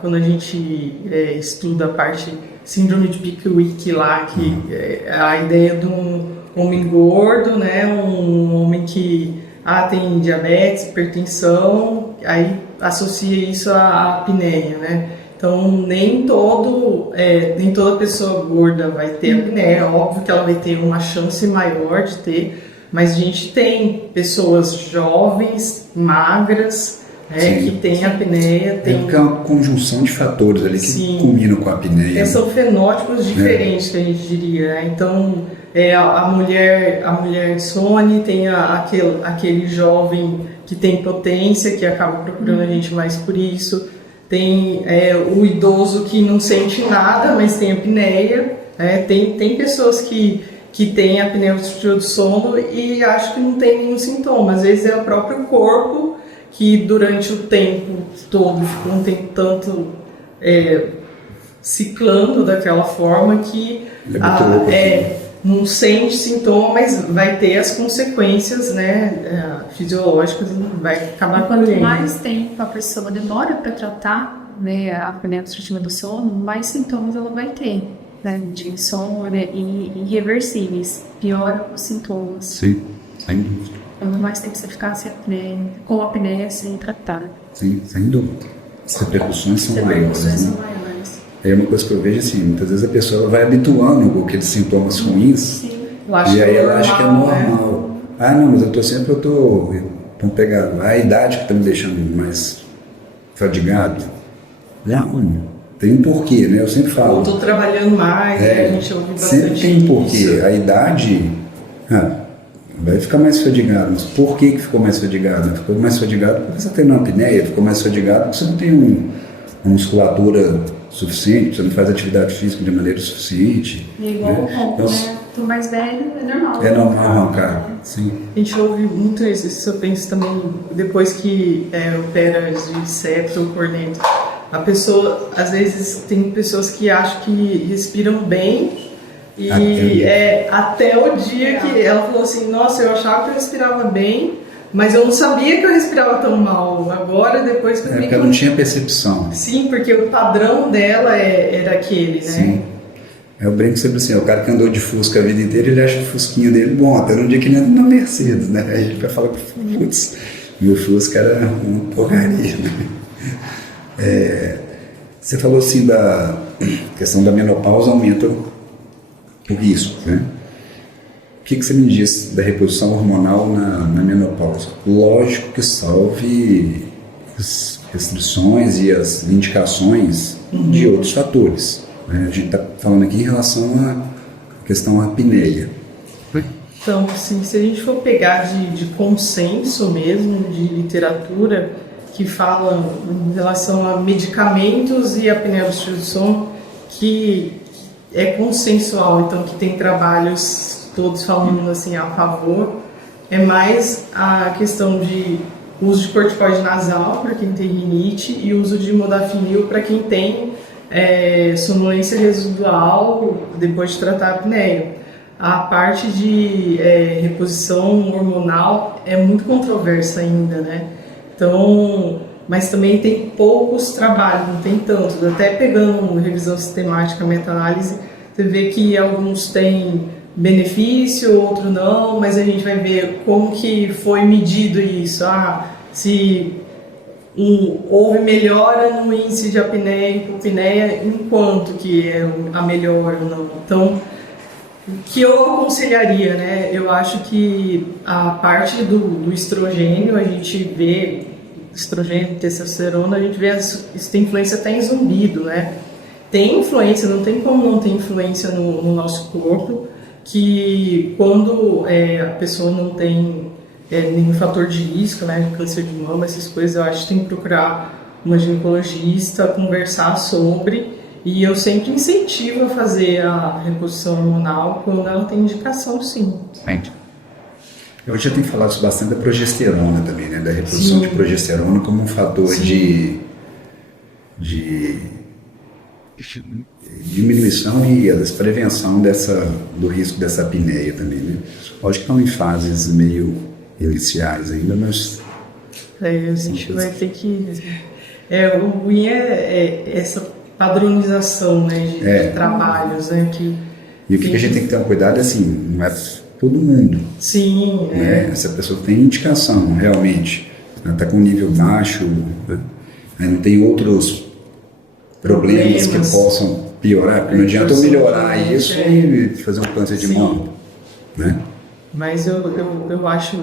quando a gente estuda a parte síndrome de Pickwick lá, que é a ideia de um homem gordo, né, um homem que tem diabetes, hipertensão, aí associa isso à apneia, né? Então, nem toda pessoa gorda vai ter apneia. É óbvio que ela vai ter uma chance maior de ter, mas a gente tem pessoas jovens, magras, que tem apneia. Porque é uma conjunção de fatores ali que culminam com a apneia. São fenótipos diferentes, que a gente diria, né? Então, a mulher insone, tem aquele jovem que tem potência, que acaba procurando a gente mais por isso. Tem o idoso que não sente nada, mas tem apneia. Tem pessoas que têm apneia obstrutiva do sono e acham que não tem nenhum sintoma. Às vezes é o próprio corpo que durante o tempo todo ficou um tempo tanto ciclando daquela forma que não sente sintoma, mas vai ter as consequências, né, fisiológicas, vai acabar Quanto colhendo. mais tempo a pessoa demora para tratar, né, a apneia obstrutiva do sono, mais sintomas ela vai ter, né, de insônia e irreversíveis. Piora os sintomas. Sim, sem dúvida. Quanto mais tempo você ficar com a apneia sem tratar. Sim, sem dúvida. As repercussões são maiores, né? É uma coisa que eu vejo assim, muitas vezes a pessoa vai habituando com aqueles sintomas ruins, e aí ela acha que é normal. Né? Não, mas vamos pegar a idade que está me deixando mais fadigado. Não, tem um porquê, né? Eu sempre falo. Eu estou trabalhando mais, a gente ouve bastante. Sempre tem um porquê. A idade vai ficar mais fadigado. Mas por que ficou mais fadigado? Ficou mais fadigado porque você tem uma apneia, ficou mais fadigado porque você não tem uma musculatura suficiente, você não faz atividade física de maneira suficiente. E igual o ronco, né? Tu mais velho, é normal. É normal roncar, sim. A gente ouve muito isso, eu penso também, depois que opera de septo ou corneto. A pessoa, às vezes, tem pessoas que acham que respiram bem e até o dia que ela falou assim, nossa, eu achava que eu respirava bem, mas eu não sabia que eu respirava tão mal. Agora, depois que eu vi porque ela não tinha percepção. Sim, porque o padrão dela era aquele, né? Sim. Eu brinco sempre assim, o cara que andou de Fusca a vida inteira, ele acha o Fusquinho dele bom, até no dia que ele anda na Mercedes, né? Aí a gente vai falar, putz, meu Fusca era uma porcaria, né? Você falou assim da questão da menopausa aumenta o risco, né? O que você me diz da reposição hormonal na menopausa? Lógico que salve as restrições e as indicações de outros fatores. Né? A gente está falando aqui em relação à questão apneia. Então, assim, se a gente for pegar de consenso mesmo, de literatura, que fala em relação a medicamentos e apneia obstrutiva do sono, que é consensual, então que tem trabalhos todos falando assim a favor, é mais a questão de uso de corticoide nasal para quem tem rinite e uso de modafinil para quem tem sonolência residual depois de tratar a apneia. A parte de reposição hormonal é muito controversa ainda, né? Então, mas também tem poucos trabalhos, não tem tantos. Até pegando revisão sistemática, meta-análise, você vê que alguns têm benefício, outros não, mas a gente vai ver como que foi medido isso. Se houve melhora no índice de apneia e hipopneia, enquanto que é a melhora ou não. Então, o que eu aconselharia, né? Eu acho que a parte do estrogênio, a gente vê estrogênio, testosterona, a gente vê isso tem influência até em zumbido, né? Tem influência, não tem como não ter influência no nosso corpo, que quando a pessoa não tem nenhum fator de risco, né, câncer de mama, essas coisas, eu acho que tem que procurar uma ginecologista, conversar sobre, e eu sempre incentivo a fazer a reposição hormonal quando ela tem indicação, sim. Eu já tenho falado bastante da progesterona também, né, da reposição de progesterona como um fator de diminuição e a prevenção do risco dessa apneia também, né? Lógico que estão em fases meio iniciais ainda, mas... A gente vai ter que... o ruim é essa padronização, né, de trabalhos, né? E o que a gente tem que ter um cuidado é assim, não é todo mundo. Sim, né? Essa pessoa tem indicação, realmente. Ela está com um nível baixo, né? Não tem outros problemas que possam piorar, porque não adianta eu melhorar isso e fazer um câncer de mama, né? Mas eu acho...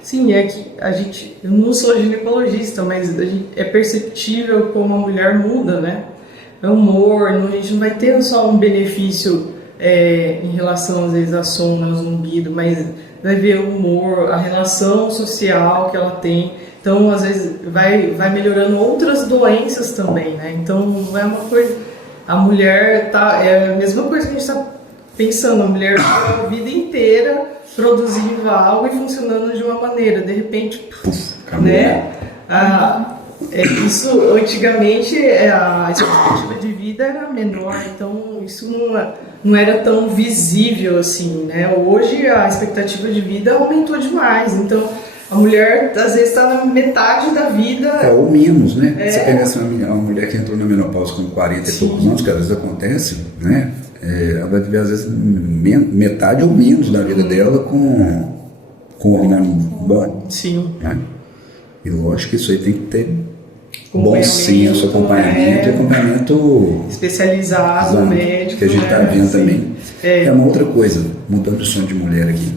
Sim, é que eu não sou ginecologista, mas é perceptível como a mulher muda, né? O humor, a gente não vai ter só um benefício em relação, às vezes, à sono, ao zumbido, mas vai ver o humor, a relação social que ela tem. Então, às vezes, vai melhorando outras doenças também, né? Então, não é uma coisa... A mulher é a mesma coisa que a gente está pensando. A mulher a vida inteira produzindo algo e funcionando de uma maneira. De repente, né? Isso, antigamente, a expectativa de vida era menor. Então, isso não era tão visível assim, né? Hoje, a expectativa de vida aumentou demais. Então, a mulher, às vezes, está na metade da vida... ou menos, né? Você pega uma mulher que entrou na menopausa com 40 e poucos anos, que às vezes acontece, né? Ela vai viver, às vezes, metade ou menos da vida dela com hormônio bom. Sim. Né? E lógico que isso aí tem que ter bom senso, acompanhamento especializado, médico. Que a gente está vendo também. É uma outra coisa, mudando o sonho de mulher aqui.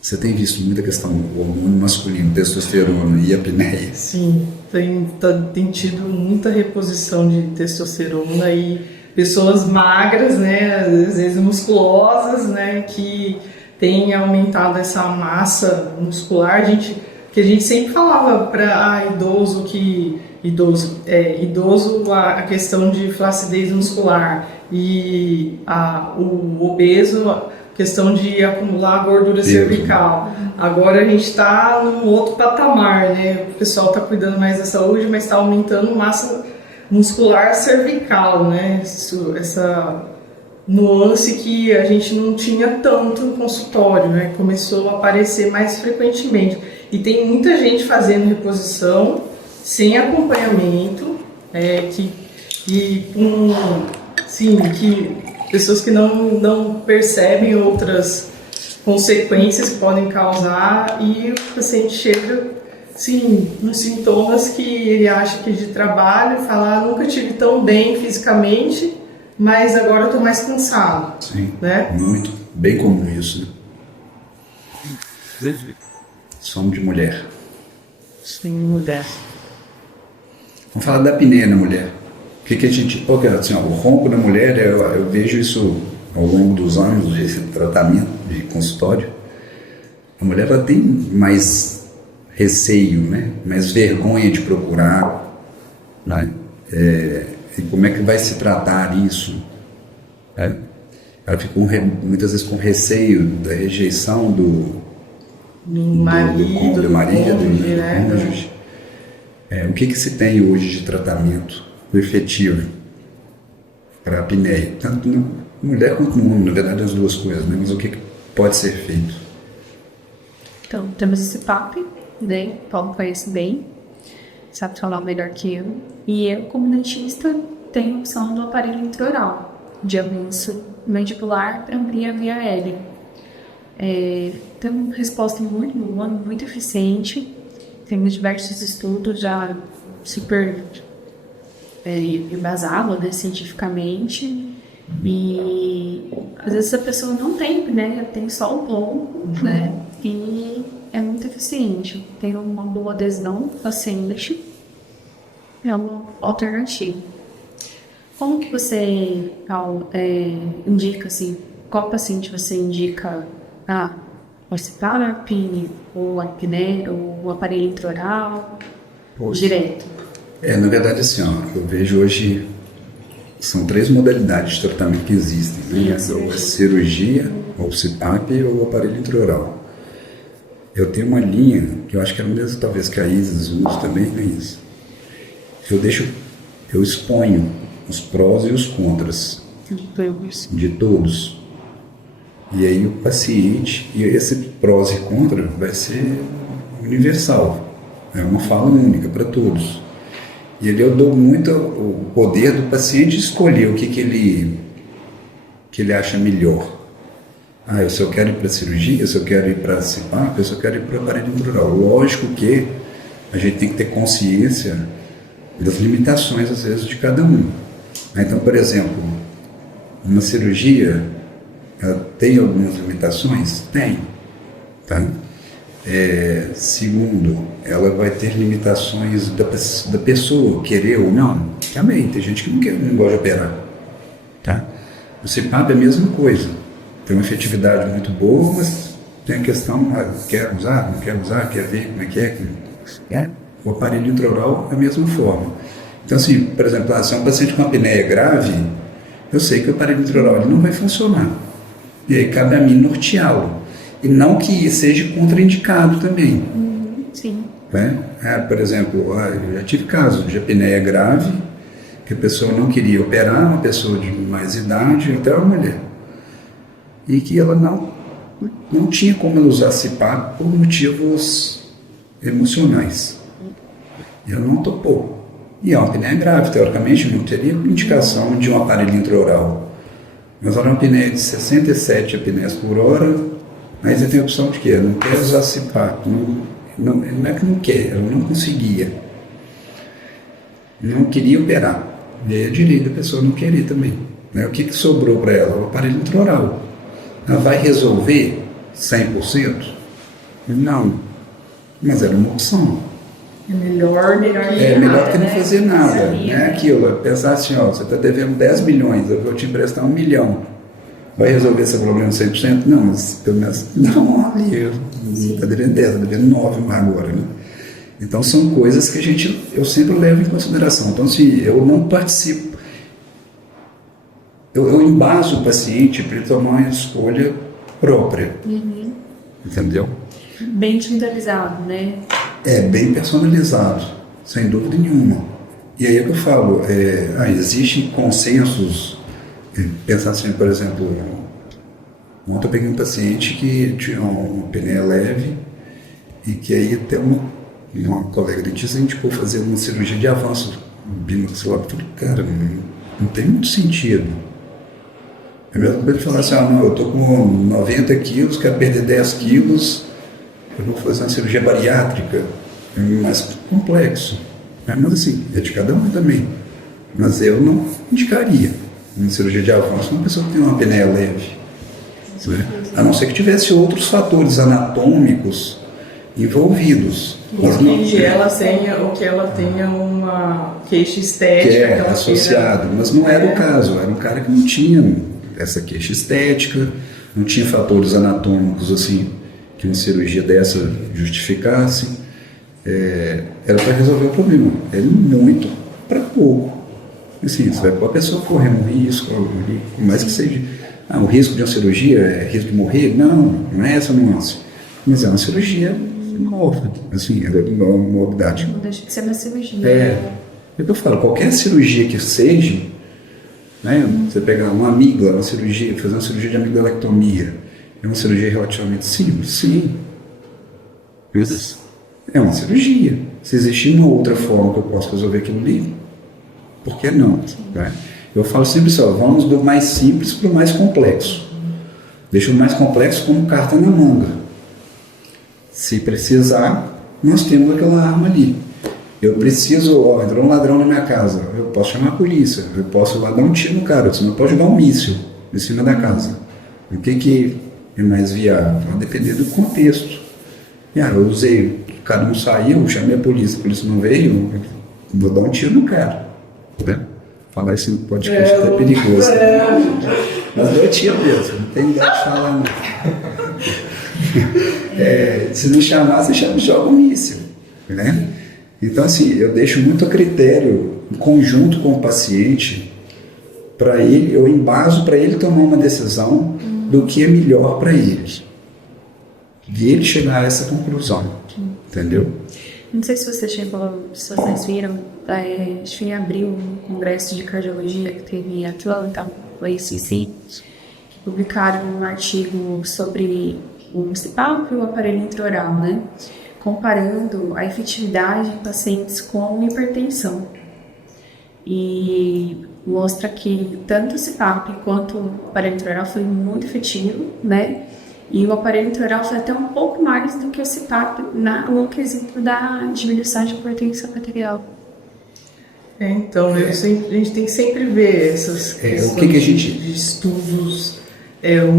Você tem visto muita questão do hormônio masculino, testosterona e apneia? Sim, tem tido muita reposição de testosterona e pessoas magras, né, às vezes musculosas, né, que têm aumentado essa massa muscular. Que a gente sempre falava para idoso a questão de flacidez muscular e o obeso questão de acumular gordura cervical. Agora a gente está num outro patamar, né? O pessoal está cuidando mais da saúde, mas está aumentando massa muscular cervical, né? Essa nuance que a gente não tinha tanto no consultório, né? Começou a aparecer mais frequentemente. E tem muita gente fazendo reposição sem acompanhamento, pessoas que não percebem outras consequências que podem causar, e o paciente chega, sim, nos sintomas que ele acha que de trabalho, fala, nunca tive tão bem fisicamente, mas agora eu estou mais cansado. Sim, né? Muito. Bem comum isso, né? Sono de mulher. Sim, mulher. Vamos falar da apneia na mulher. O que a gente... Porque, assim, o ronco da mulher, eu vejo isso ao longo dos anos de tratamento, de consultório. A mulher ela tem mais receio, né? Mais vergonha de procurar, né? E como é que vai se tratar isso? Né? Ela fica muitas vezes com receio da rejeição do marido, do cônjuge. O que se tem hoje de tratamento efetivo para a apneia? Tanto na mulher quanto no homem, na verdade as duas coisas, né? Mas o que pode ser feito? Então, temos esse PAP, né? O Paulo conhece bem, sabe falar melhor que eu. E eu, como dentista, tenho a opção do aparelho intraoral, de avanço mandibular para ampliar via aérea. Tem uma resposta muito boa, muito eficiente. Temos diversos estudos já super embasado, né, cientificamente, e às vezes a pessoa não tem, né, tem só o plombo, né, e é muito eficiente, tem uma boa adesão do paciente, é uma alternativa. Como que você indica, assim, qual paciente você indica o CPAP, ou a apneia, ou o aparelho intraoral, direto? Na verdade, assim, eu vejo hoje, são 3 modalidades de tratamento que existem, né? A cirurgia, ou CPAP, ou o aparelho intraoral. Eu tenho uma linha, que eu acho que é a mesma, talvez, que a Isis usa também, né, Isis? eu exponho os prós e os contras de todos. E aí o paciente, e esse prós e contra vai ser universal, é uma fala única para todos. E ali eu dou muito o poder do paciente escolher o que ele acha melhor. Eu se eu quero ir para cirurgia, se eu quero ir para CPAP, se eu quero ir para aparelho intraoral. Lógico que a gente tem que ter consciência das limitações, às vezes, de cada um. Então, por exemplo, uma cirurgia, ela tem algumas limitações? Tem. Tá? Segundo, ela vai ter limitações da pessoa, querer ou não. Também, tem gente que não gosta de operar. Tá? O CPAP é a mesma coisa. Tem uma efetividade muito boa, mas tem a questão, quer usar, não quer usar, quer ver como é que é. O aparelho intraoral é a mesma forma. Então, assim, por exemplo, se é um paciente com apneia grave, eu sei que o aparelho intraoral ele não vai funcionar. E aí cabe a mim norteá-lo. E não que seja contraindicado também. Sim. Né? Por exemplo, eu já tive casos de apneia grave, que a pessoa não queria operar, uma pessoa de mais idade, até uma mulher. E que ela não tinha como ela usar CPAP por motivos emocionais. E ela não topou. E é uma apneia grave, teoricamente não teria indicação de um aparelho intraoral. Mas ela é uma apneia de 67 apneias por hora, mas ela tem a opção de quê? Não quer usar CPAP. Não é que não quer, ela não conseguia. Não queria operar. E aí é direito da pessoa não querer também. Né? O que sobrou para ela? O aparelho intraoral. Ela vai resolver 100%? Não. Mas era uma opção. É melhor que não fazer nada. Né? Aquilo, pensar assim, você está devendo 10 milhões, eu vou te emprestar 1 milhão. Vai resolver esse problema 100%? Não, mas pelo menos não, ali, eu está devendo 10, está devendo 9 agora. Né? Então são coisas que eu sempre levo em consideração. Então, se eu não participo, eu embaso o paciente para ele tomar uma escolha própria. Entendeu? Bem individualizado, né? Bem personalizado, sem dúvida nenhuma. E aí é que eu falo, existem consensos. Pensar assim, por exemplo, ontem eu peguei um paciente que tinha uma apneia leve e que aí até uma colega dentista indicou fazer uma cirurgia de avanço binocular. Eu falei, cara, não tem muito sentido. É mesmo que ele falar assim, não, eu estou com 90 quilos, quero perder 10 quilos, eu vou fazer uma cirurgia bariátrica, é mais complexo. Mas assim, é de cada um também. Mas eu não indicaria uma cirurgia de avanço uma pessoa que tem uma apneia leve. Né? A não ser que tivesse outros fatores anatômicos envolvidos. Que ela tenha uma queixa estética. Que é associado, mas não era o caso. Era um cara que não tinha essa queixa estética, não tinha fatores anatômicos assim, que uma cirurgia dessa justificasse. Era para resolver o problema. É muito para pouco. Assim, você vai pôr a pessoa correr um risco, por mais que seja. O risco de uma cirurgia é risco de morrer? Não é essa a nuance. Mas é uma cirurgia nova, assim, é uma morbidade. Não deixa de ser uma cirurgia. É o que eu falo, qualquer cirurgia que seja, né, você pegar uma amígdala, uma cirurgia, fazer uma cirurgia de amigalectomia, é uma cirurgia relativamente simples? Sim. É uma cirurgia. Se existir uma outra forma que eu possa resolver aquilo ali, por que não? Né? Eu falo sempre só, vamos do mais simples para o mais complexo. Deixa o mais complexo como carta na manga. Se precisar, nós temos aquela arma ali. Eu preciso, entrou um ladrão na minha casa, eu posso chamar a polícia, eu posso ir lá dar um tiro no cara, senão eu posso jogar um míssil em cima da casa. O que é mais viável? Vai depender do contexto. Eu usei, o cara não saiu, chamei a polícia não veio, vou dar um tiro no cara. Falar isso no podcast é até perigoso. Mas eu tiro mesmo, não tem ideia de falar não. Se não chamar, você joga um míssil. Né? Então, assim, eu deixo muito a critério, em conjunto com o paciente, para ele, eu embaso para ele tomar uma decisão do que é melhor para ele. E ele chegar a essa conclusão. Entendeu? Não sei se vocês viram acho que em abril, no congresso de cardiologia que teve em Atlanta, foi isso sim, que publicaram um artigo sobre o CPAP e o aparelho intraoral, né? Comparando a efetividade em pacientes com hipertensão. E mostra que tanto o CPAP quanto o aparelho intraoral foi muito efetivo, né? E o aparelho intraoral foi até um pouco mais do que o CPAP no quesito da diminuição de hipertensão arterial. Então, a gente tem que sempre ver essas questões o que a gente... de estudos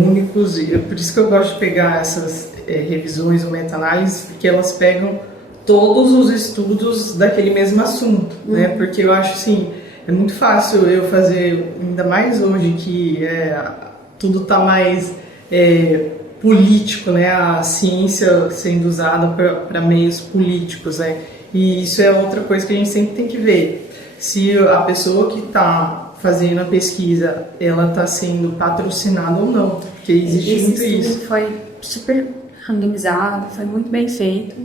únicos, e por isso que eu gosto de pegar essas revisões ou meta-análises, porque elas pegam todos os estudos daquele mesmo assunto, né? Porque eu acho assim, é muito fácil eu fazer, ainda mais hoje que tudo está mais político, né? A ciência sendo usada para meios políticos, né? E isso é outra coisa que a gente sempre tem que ver. Se a pessoa que está fazendo a pesquisa, ela está sendo patrocinada ou não, porque existe muito isso. Foi super randomizado, foi muito bem feito.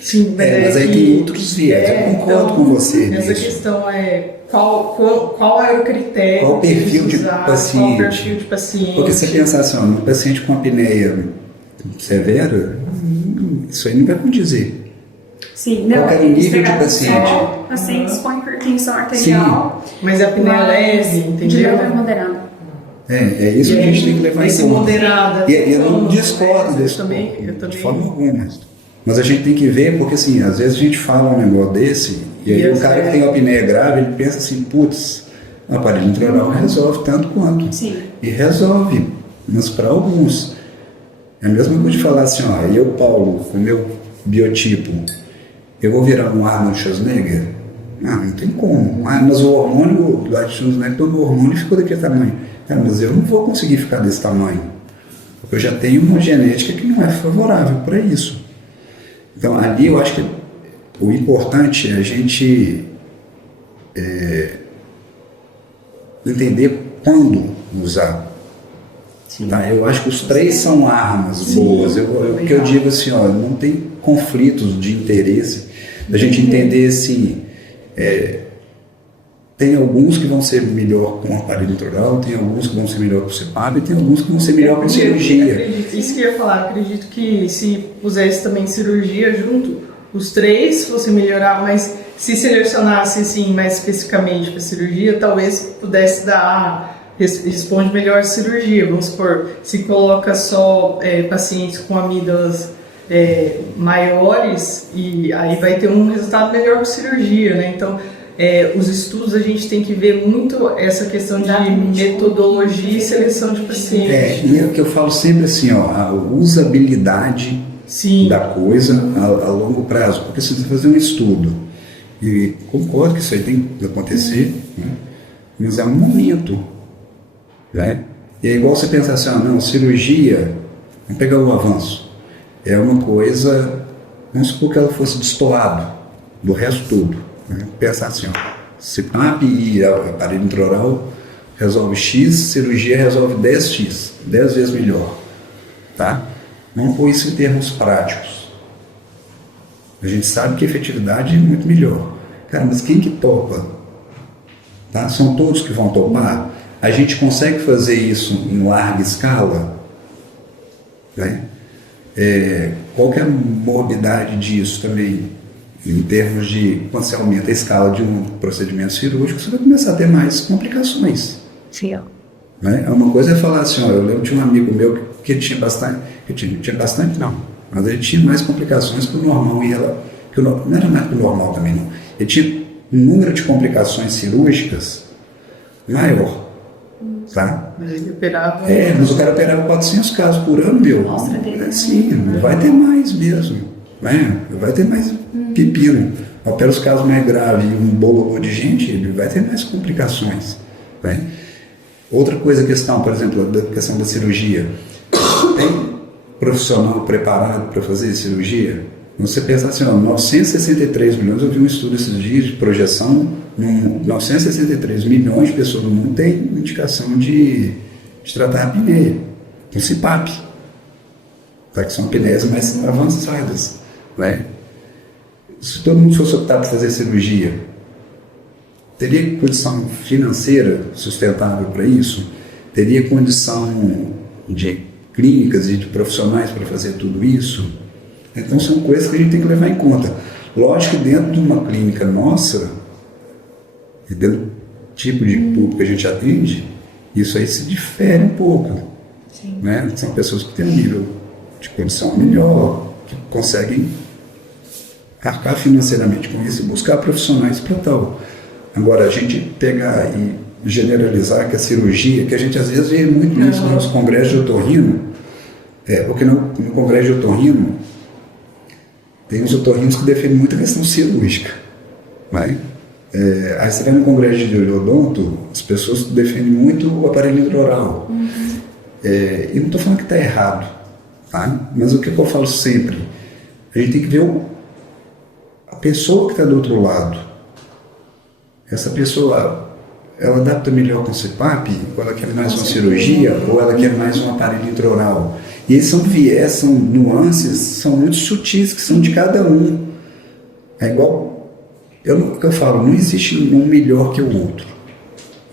Sim, mas aí tem outros viés, eu concordo com você essa nisso. questão qual é o critério, qual o perfil de usar, paciente. qual o perfil de paciente. Porque se você pensar assim, um paciente com apneia severa, isso aí não vai condizer. Sim, não, qual é o nível de paciente? Pacientes com hipertensão arterial. Sim, mas a apneia leve, entendeu? De leve moderado. É isso que a gente tem que levar em conta. Moderada. E eu não discordo disso eu de forma alguma. Mas a gente tem que ver, porque assim, às vezes a gente fala um negócio desse, e aí o cara que tem uma apneia grave, ele pensa assim, putz, o aparelho intraoral resolve tanto quanto. Sim. E resolve, mas para alguns. É a mesma coisa de falar assim, ó, eu, Paulo, com o meu biotipo, eu vou virar um Arnold Schwarzenegger? Não tem como. Mas o hormônio do Arnold Schwarzenegger, todo o hormônio ficou daquele tamanho. Mas eu não vou conseguir ficar desse tamanho. Porque eu já tenho uma genética que não é favorável para isso. Então, ali eu acho que o importante é a gente entender quando usar. Tá? Eu acho que os três são armas boas. O que eu digo assim, ó, não tem conflitos de interesse. A gente entender assim, tem alguns que vão ser melhor com o aparelho intraoral, tem alguns que vão ser melhor com o CPAP e tem alguns que vão ser melhor com cirurgia. Isso que eu ia falar, acredito que se pusesse também cirurgia junto, os três fossem melhorar, mas se selecionasse assim, mais especificamente para cirurgia, talvez pudesse responde melhor a cirurgia. Vamos supor, se coloca só pacientes com amígdalas maiores, e aí vai ter um resultado melhor com cirurgia, né? Então, os estudos a gente tem que ver muito essa questão de metodologia e seleção de pacientes. E é o que eu falo sempre assim, ó, a usabilidade da coisa a longo prazo, porque você precisa fazer um estudo, e concordo que isso aí tem que acontecer, né? Mas é um momento, né? E é igual você pensar assim, não, cirurgia, vamos pegar o avanço, é uma coisa, vamos supor que ela fosse destoada do resto tudo, né? Pensar assim, CPAP e aparelho intraoral resolve X, cirurgia resolve 10X, 10 vezes melhor, tá? Vamos pôr isso em termos práticos. A gente sabe que a efetividade é muito melhor. Cara, mas quem que topa? Tá? São todos que vão topar? A gente consegue fazer isso em larga escala? Né? Qual que é a morbidade disso também? Em termos de, quando você aumenta a escala de um procedimento cirúrgico, você vai começar a ter mais complicações. Sim. Né? Uma coisa é falar assim, eu lembro de um amigo meu que tinha bastante, mas ele tinha mais complicações que o normal, não era mais que o normal também não, ele tinha um número de complicações cirúrgicas maior, tá? Mas ele operava... mas o cara operava 400 casos por ano, meu. Nossa, sim, vai ter mais mesmo, né? Vai ter mais pepino. Opera os casos mais graves e um bololô de gente, ele vai ter mais complicações, né? Outra coisa, questão, por exemplo, da questão da cirurgia. Tem profissional preparado para fazer cirurgia? Você pensa assim, 963 milhões, eu vi um estudo esses dias de projeção, 963 milhões de pessoas no mundo têm indicação de tratar a apneia, com CPAP, tá? Que são apneias mais avançadas, né? Se todo mundo fosse optar por fazer cirurgia, teria condição financeira sustentável para isso? Teria condição de clínicas e de profissionais para fazer tudo isso? Então são coisas que a gente tem que levar em conta. Lógico que dentro de uma clínica nossa, e dentro do tipo de público que a gente atende, isso aí se difere um pouco. Né? São pessoas que têm um nível de condição melhor, que conseguem arcar financeiramente com isso e buscar profissionais para tal. Agora, a gente pegar e generalizar que a cirurgia, que a gente às vezes vê muito isso nos congressos de otorrino, porque no congresso de otorrino tem os otorrinos que defendem muito a questão cirúrgica. Aí você vai no congresso de odonto, as pessoas defendem muito o aparelho intraoral. E não estou falando que está errado, tá? Mas o que eu falo sempre, a gente tem que ver a pessoa que está do outro lado. Essa pessoa, ela adapta melhor com o CPAP, ou ela quer mais uma cirurgia, ou ela quer mais um aparelho intraoral. E esses são viés, são nuances, são muito sutis, que são de cada um. É igual, o que eu falo, não existe um melhor que o outro.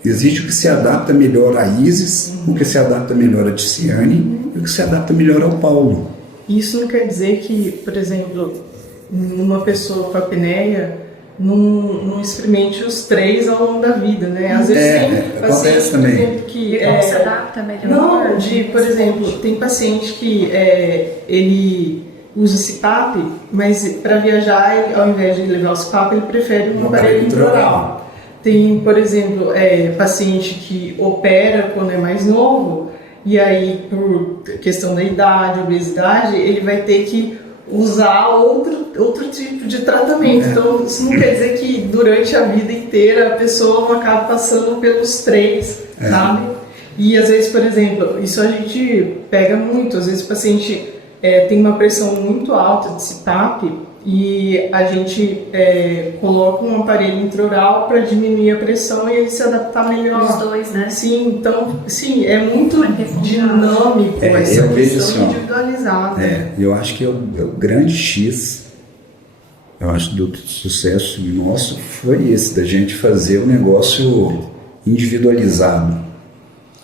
Existe o que se adapta melhor a Isis, o que se adapta melhor a Ticiane e o que se adapta melhor ao Paulo. Isso não quer dizer que, por exemplo, uma pessoa com apneia não experimente os 3 ao longo da vida, né? Às vezes tem acontece também. Que se adapta melhor. Não, por exemplo, tem paciente que ele usa CPAP, mas para viajar, ao invés de levar o CPAP, ele prefere um aparelho intraoral. Tem, por exemplo, paciente que opera quando é mais novo, e aí, por questão da idade, obesidade, ele vai ter que usar outro tipo de tratamento. Então, isso não quer dizer que durante a vida inteira a pessoa não acaba passando pelos 3, sabe? E às vezes, por exemplo, isso a gente pega muito. Às vezes o paciente tem uma pressão muito alta de CPAP, e a gente coloca um aparelho intraoral para diminuir a pressão e ele se adaptar melhor. Os 2, né? Sim, então, sim, é muito dinâmico, é solução individualizada. Eu acho que é o grande X, eu acho, do sucesso nosso foi esse, da gente fazer um negócio individualizado.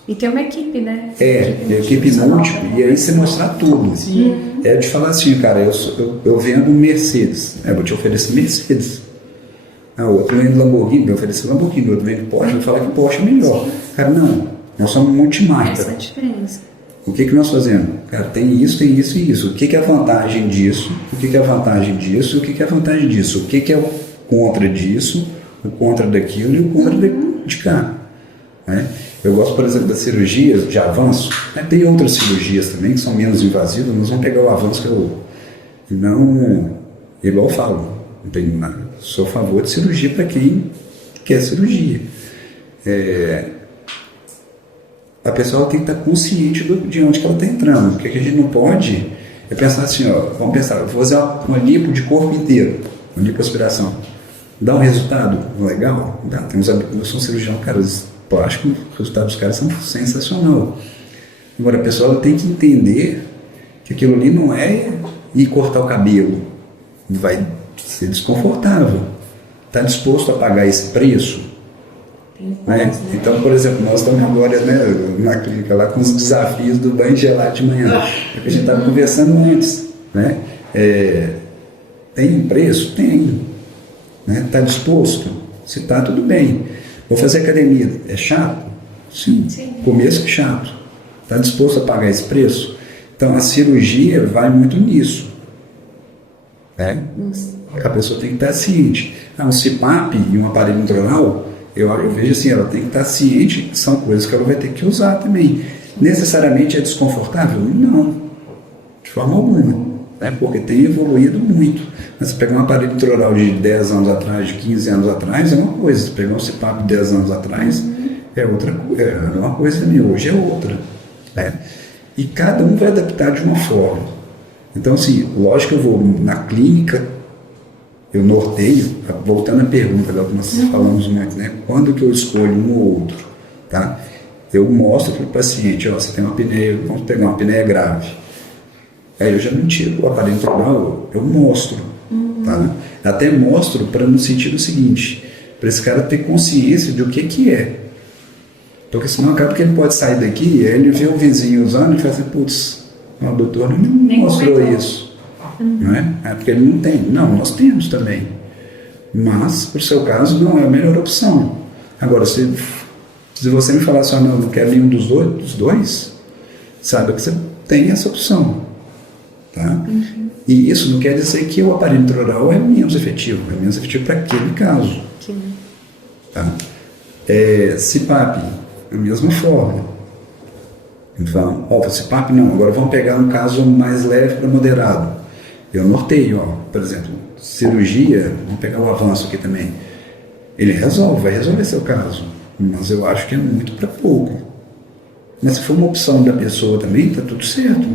E ter uma equipe, né? Equipe múltipla, e aí você mostrar tudo. Sim. É de falar assim, cara, eu vendo Mercedes, vou te oferecer Mercedes. O outro vende Lamborghini, vai oferecer Lamborghini, o outro vende Porsche, vai falar que Porsche é melhor. Cara, não, nós somos multimarca. Essa é a diferença. O que nós fazemos? Cara, tem isso e isso. O que é a vantagem disso? O que é a vantagem disso? O que é a vantagem disso? O que é o contra disso? O contra daquilo e o contra de cá. Né? Eu gosto, por exemplo, das cirurgias de avanço. Tem outras cirurgias também que são menos invasivas, nós vamos pegar o avanço que eu não... Igual eu falo, não tenho nada. Sou a favor de cirurgia para quem quer cirurgia. A pessoa tem que estar consciente de onde que ela está entrando. Porque a gente não pode pensar assim, vamos pensar, eu vou fazer uma lipo de corpo inteiro, uma lipoaspiração. Dá um resultado legal? Dá. Tem uns amigos, eu sou um cirurgião, cara, eu acho que o resultado dos caras são sensacional. Agora, a pessoa tem que entender que aquilo ali não é ir cortar o cabelo. Vai ser desconfortável. Está disposto a pagar esse preço? Né? Então, por exemplo, nós estamos agora na clínica lá com os desafios do banho gelado de manhã. É que a gente estava conversando antes. Né? Tem preço? Tem. Está disposto? Se está, tudo bem. Vou fazer academia. É chato? Sim. Começo é chato. Está disposto a pagar esse preço? Então, a cirurgia vai muito nisso. A pessoa tem que estar ciente. Um CPAP e um aparelho intraoral, eu vejo assim, ela tem que estar ciente que são coisas que ela vai ter que usar também. Necessariamente é desconfortável? Não. De forma alguma. Porque tem evoluído muito. Mas se pegar um aparelho intraoral de 10 anos atrás, de 15 anos atrás, é uma coisa. Se pegar um CPAP de 10 anos atrás, é uma coisa também. Hoje é outra. E cada um vai adaptar de uma forma. Então, assim, lógico que eu vou na clínica, eu norteio, voltando à pergunta que nós falamos muito, né? Quando que eu escolho um ou outro? Tá? Eu mostro para o paciente, você tem uma apneia, vamos pegar uma apneia grave. Eu já não tiro o aparelho intraoral, eu mostro. Tá? Até mostro para no sentido seguinte, para esse cara ter consciência de o que é. Porque senão acaba que ele pode sair daqui e ele vê o vizinho usando e fala assim, putz, o doutor não mostrou isso. Não é? É porque ele não tem. Não, nós temos também. Mas, para o seu caso, não é a melhor opção. Agora, se você me falar assim, não, não quero nenhum dos dois, saiba que você tem essa opção. Tá? E isso não quer dizer que o aparelho intraoral é menos efetivo para aquele caso. Sim. Tá? CPAP, a mesma forma. Então, CPAP não, agora vamos pegar um caso mais leve para moderado. Eu norteio, por exemplo, cirurgia, vamos pegar o avanço aqui também. Ele vai resolver seu caso, mas eu acho que é muito para pouco. Mas se for uma opção da pessoa também, tá tudo certo.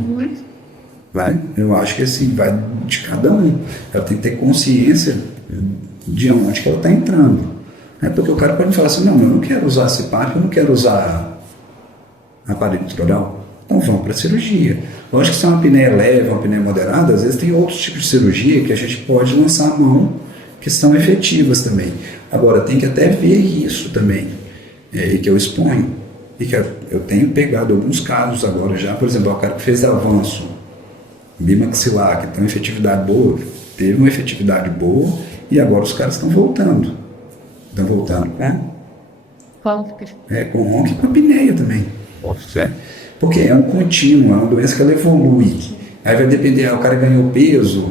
Eu acho que assim, vai de cada um. Ela tem que ter consciência de onde que ela está entrando. Porque o cara pode falar assim, não, eu não quero usar CPAP, eu não quero usar aparelho intraoral. Então vamos para a cirurgia. Lógico que se é uma apneia leve, uma apneia moderada, às vezes tem outros tipos de cirurgia que a gente pode lançar a mão, que são efetivas também. Agora, tem que até ver isso também, e que eu exponho. E que eu tenho pegado alguns casos agora já, por exemplo, o cara que fez avanço bimaxilar, que tem uma efetividade boa, teve uma efetividade boa, e agora os caras estão voltando. Estão voltando com onco e com apneia também. Porque é um contínuo, é uma doença que ela evolui. Aí vai depender, o cara ganhou peso,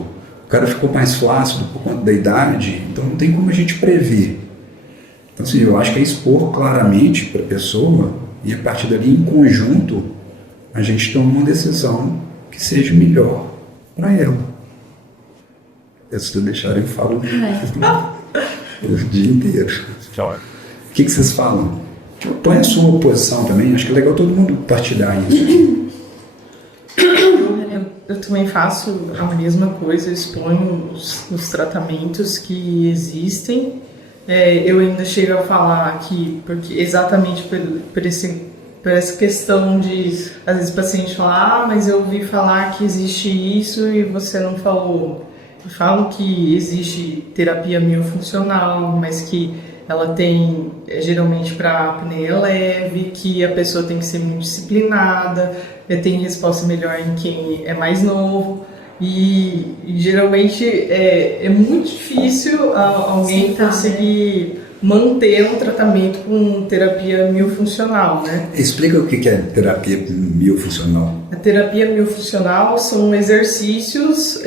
o cara ficou mais flácido por conta da idade, então não tem como a gente prever. Então, assim, eu acho que é expor claramente para a pessoa e a partir dali, em conjunto, a gente toma uma decisão que seja melhor para ela. Se eu deixar, eu falo o dia inteiro. O que vocês falam? Põe a sua posição também, acho que é legal todo mundo partilhar isso. Eu também faço a mesma coisa, eu exponho os tratamentos que existem. Eu ainda chego a falar aqui, porque exatamente por essa questão de, às vezes o paciente fala, mas eu ouvi falar que existe isso e você não falou. Eu falo que existe terapia miofuncional, mas que ela tem, geralmente para apneia leve, que a pessoa tem que ser muito disciplinada, tem resposta melhor em quem é mais novo. E geralmente é muito difícil alguém conseguir manter um tratamento com terapia miofuncional, né? Explica o que é terapia miofuncional. A terapia miofuncional são exercícios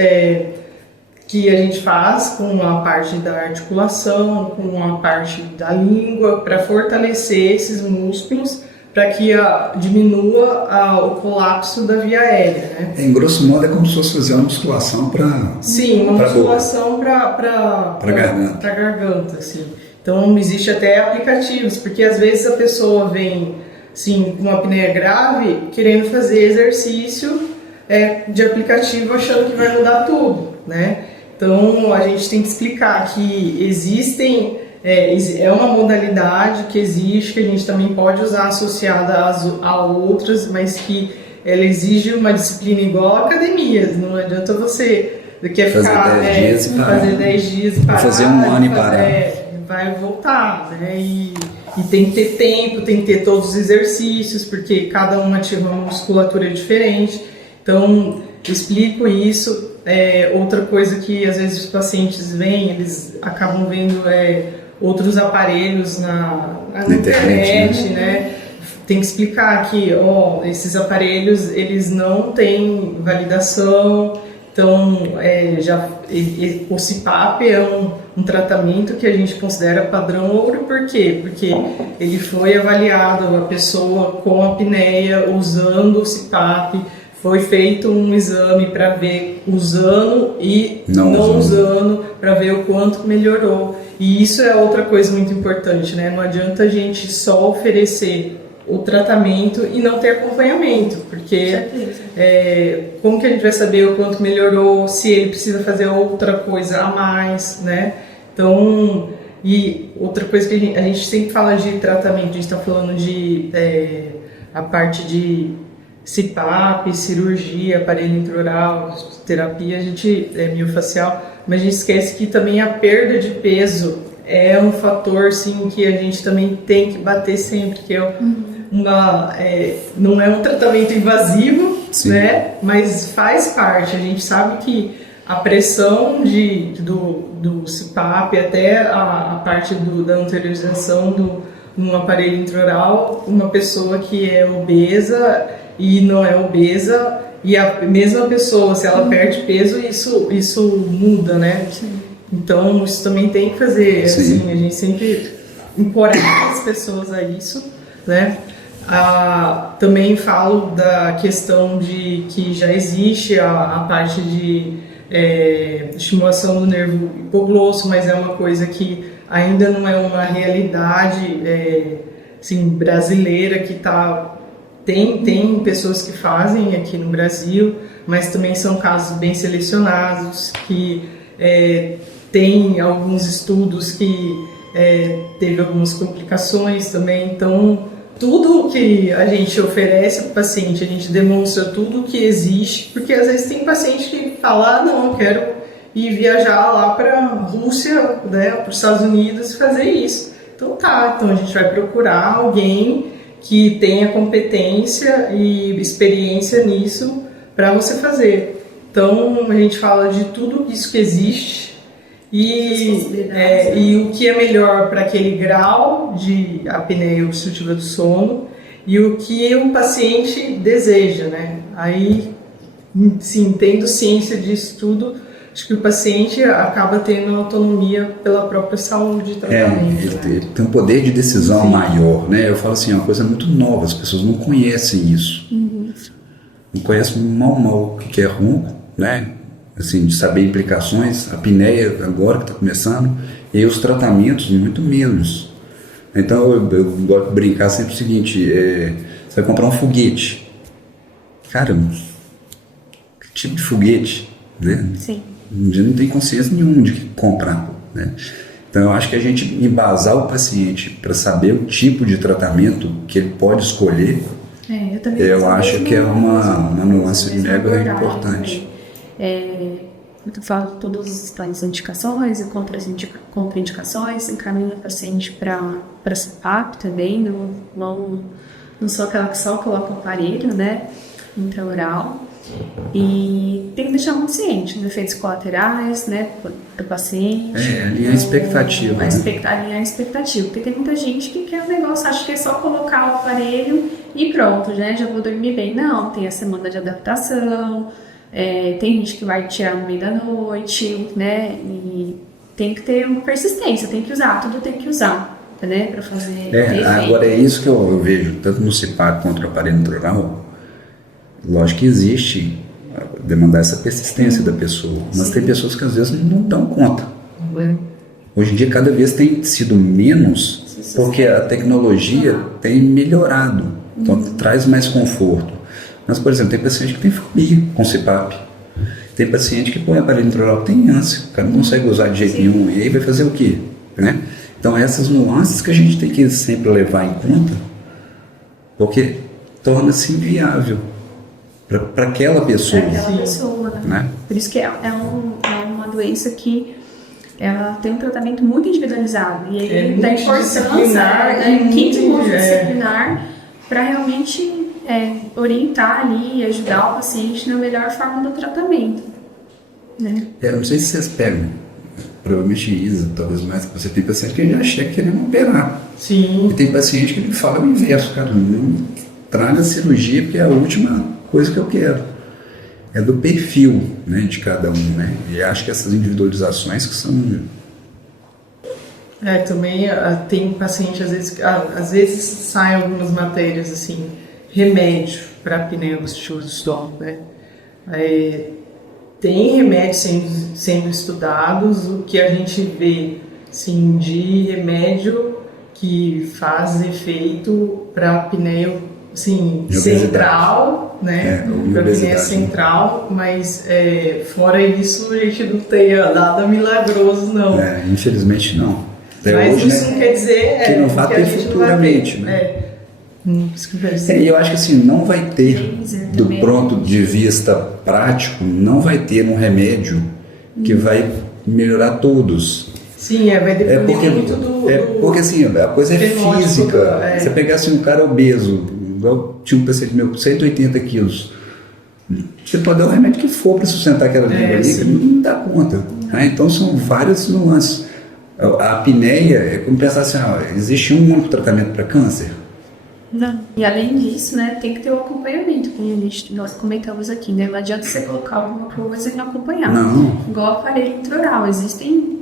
que a gente faz com a parte da articulação, com a parte da língua, para fortalecer esses músculos, para que diminua o colapso da via aérea, né? Em grosso modo, é como se fosse fazer uma musculação para... Sim, uma musculação para garganta, assim. Então, existe até aplicativos, porque às vezes a pessoa vem, assim, com uma apneia grave, querendo fazer exercício de aplicativo, achando que vai mudar tudo, né? Então, a gente tem que explicar que existem... É uma modalidade que existe, que a gente também pode usar associada a outras, mas que ela exige uma disciplina igual a academias. Não adianta você quer ficar fazer 10 dias e parar. Fazer um ano e parar. Vai voltar, né? E tem que ter tempo, tem que ter todos os exercícios, porque cada um ativa uma musculatura diferente. Então, eu explico isso. Outra coisa que às vezes os pacientes veem, eles acabam vendo outros aparelhos na internet, né? Tem que explicar que esses aparelhos eles não têm validação, então o CPAP é um tratamento que a gente considera padrão ouro. Por quê? Porque ele foi avaliado, a pessoa com apneia usando o CPAP, foi feito um exame para ver usando e não usando, para ver o quanto melhorou. E isso é outra coisa muito importante, né? Não adianta a gente só oferecer o tratamento e não ter acompanhamento, porque como que a gente vai saber o quanto melhorou, se ele precisa fazer outra coisa a mais, né? Então, e outra coisa que a gente sempre fala de tratamento, a gente está falando de a parte de CPAP, cirurgia, aparelho intraoral, terapia, miofacial, mas a gente esquece que também a perda de peso é um fator, sim, que a gente também tem que bater sempre, que é não é um tratamento invasivo, né? Mas faz parte. A gente sabe que a pressão do CPAP até a parte da anteriorização no aparelho intraoral, uma pessoa que é obesa e não é obesa, e a mesma pessoa, se ela perde peso, isso muda, né? Sim. Então, isso também tem que fazer, assim, a gente sempre encoraja as pessoas a isso, né? Também falo da questão de que já existe a parte de estimulação do nervo hipoglosso, mas é uma coisa que ainda não é uma realidade assim, brasileira que tem pessoas que fazem aqui no Brasil, mas também são casos bem selecionados, que tem alguns estudos que teve algumas complicações também. Então, tudo que a gente oferece para o paciente, a gente demonstra tudo que existe, porque às vezes tem paciente que fala, não, eu quero ir viajar lá para a Rússia, né, para os Estados Unidos e fazer isso. Então então a gente vai procurar alguém que tenha competência e experiência nisso para você fazer. Então a gente fala de tudo isso que existe e o que é melhor para aquele grau de apneia obstrutiva do sono e o que o paciente deseja, né? Aí, sim, tendo ciência disso tudo, acho que o paciente acaba tendo autonomia pela própria saúde de tratamento. Ele tem um poder de decisão maior, né? Eu falo assim, é uma coisa muito nova, as pessoas não conhecem isso. Não conhecem mal o que é ronco, né? Assim, de saber implicações, a apneia agora que está começando, e os tratamentos muito menos. Então eu gosto de brincar sempre o seguinte, você vai comprar um foguete. Cara, que tipo de foguete, né? Sim. Um dia não tem consciência nenhuma de comprar, né? Então eu acho que a gente embasar o paciente para saber o tipo de tratamento que ele pode escolher, eu acho que é uma nuance mega importante. Eu falo todas as indicações e contraindicações, encaminho o paciente para CPAP também, não sou aquela que só coloca o aparelho, né, intraoral. E tem que deixar muito ciente dos efeitos colaterais, né, para o paciente. Alinhar a expectativa. Alinhar a expectativa, porque tem muita gente que quer um negócio, acha que é só colocar o aparelho e pronto, né, já vou dormir bem. Não, tem a semana de adaptação, tem gente que vai tirar no meio da noite, né, e tem que ter uma persistência, tem que usar, tudo tem que usar, né, para fazer. Agora é isso que eu vejo, tanto no CPAP quanto no aparelho intraoral. Lógico que existe demandar essa persistência da pessoa, mas tem pessoas que às vezes não dão conta. Hoje em dia cada vez tem sido menos, porque a tecnologia tem melhorado, então traz mais conforto. Mas, por exemplo, tem paciente que tem fobia com CPAP, tem paciente que põe aparelho intraoral que tem ânsia, o cara não consegue usar de jeito nenhum, e aí vai fazer o quê? Né? Então essas nuances que a gente tem que sempre levar em conta, porque torna-se inviável para aquela pessoa. Né? Por isso que é uma doença que ela tem um tratamento muito individualizado. E aí da importância, multidisciplinar, para realmente orientar ali e ajudar o paciente na melhor forma do tratamento. Né? Não sei se vocês pegam, provavelmente Isa, talvez mais, que você tem paciente que já chega querendo operar. Sim. E tem paciente que fala o inverso, cara, não traga cirurgia porque é a última coisa que eu quero. É do perfil, né, de cada um, né? E acho que essas individualizações que são... Também tem paciente, às vezes saem algumas matérias, assim, remédio para apneia obstrutiva do sono, né? Tem remédios sendo estudados, o que a gente vê, assim, de remédio que faz efeito para apneia, assim, central, né? Para apneia central, mas fora isso a gente não tem nada milagroso, não. Infelizmente não. Até mas hoje, isso não quer dizer que não vai ter futuramente, né? E eu acho que assim, não vai ter, do ponto de vista prático, não vai ter um remédio que vai melhorar todos. Sim, vai depender muito porque assim, a coisa é fenótipo física. Você pegasse um cara obeso, igual tinha um paciente meu com 180 quilos, você pode dar o remédio que for para sustentar aquela língua ali, que não dá conta. Então são várias nuances. A apneia é como pensar assim, existe um único tratamento para câncer? Não. E além disso, né, tem que ter o acompanhamento, como nós comentamos aqui, né? Não adianta você colocar alguma coisa e não acompanhar. Não. Igual aparelho intraoral, existem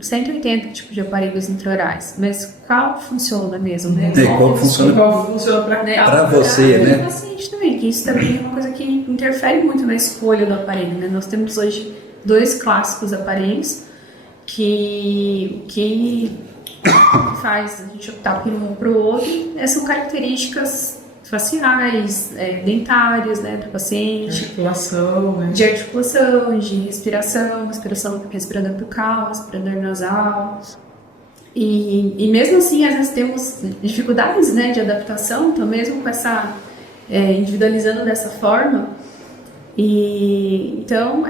180 tipos de aparelhos intraorais, mas qual funciona mesmo, né? Qual funciona para você, né? Para o paciente também, que isso também é uma coisa que interfere muito na escolha do aparelho, né? Nós temos hoje 2 clássicos aparelhos que faz a gente optar por um ou para o outro. Essas são características faciais, dentárias, né, do paciente. Articulação, né? De articulação, de respiração, respirador bucal, respirador nasal. E mesmo assim, às vezes temos dificuldades, né, de adaptação, então mesmo com essa, individualizando dessa forma. E então,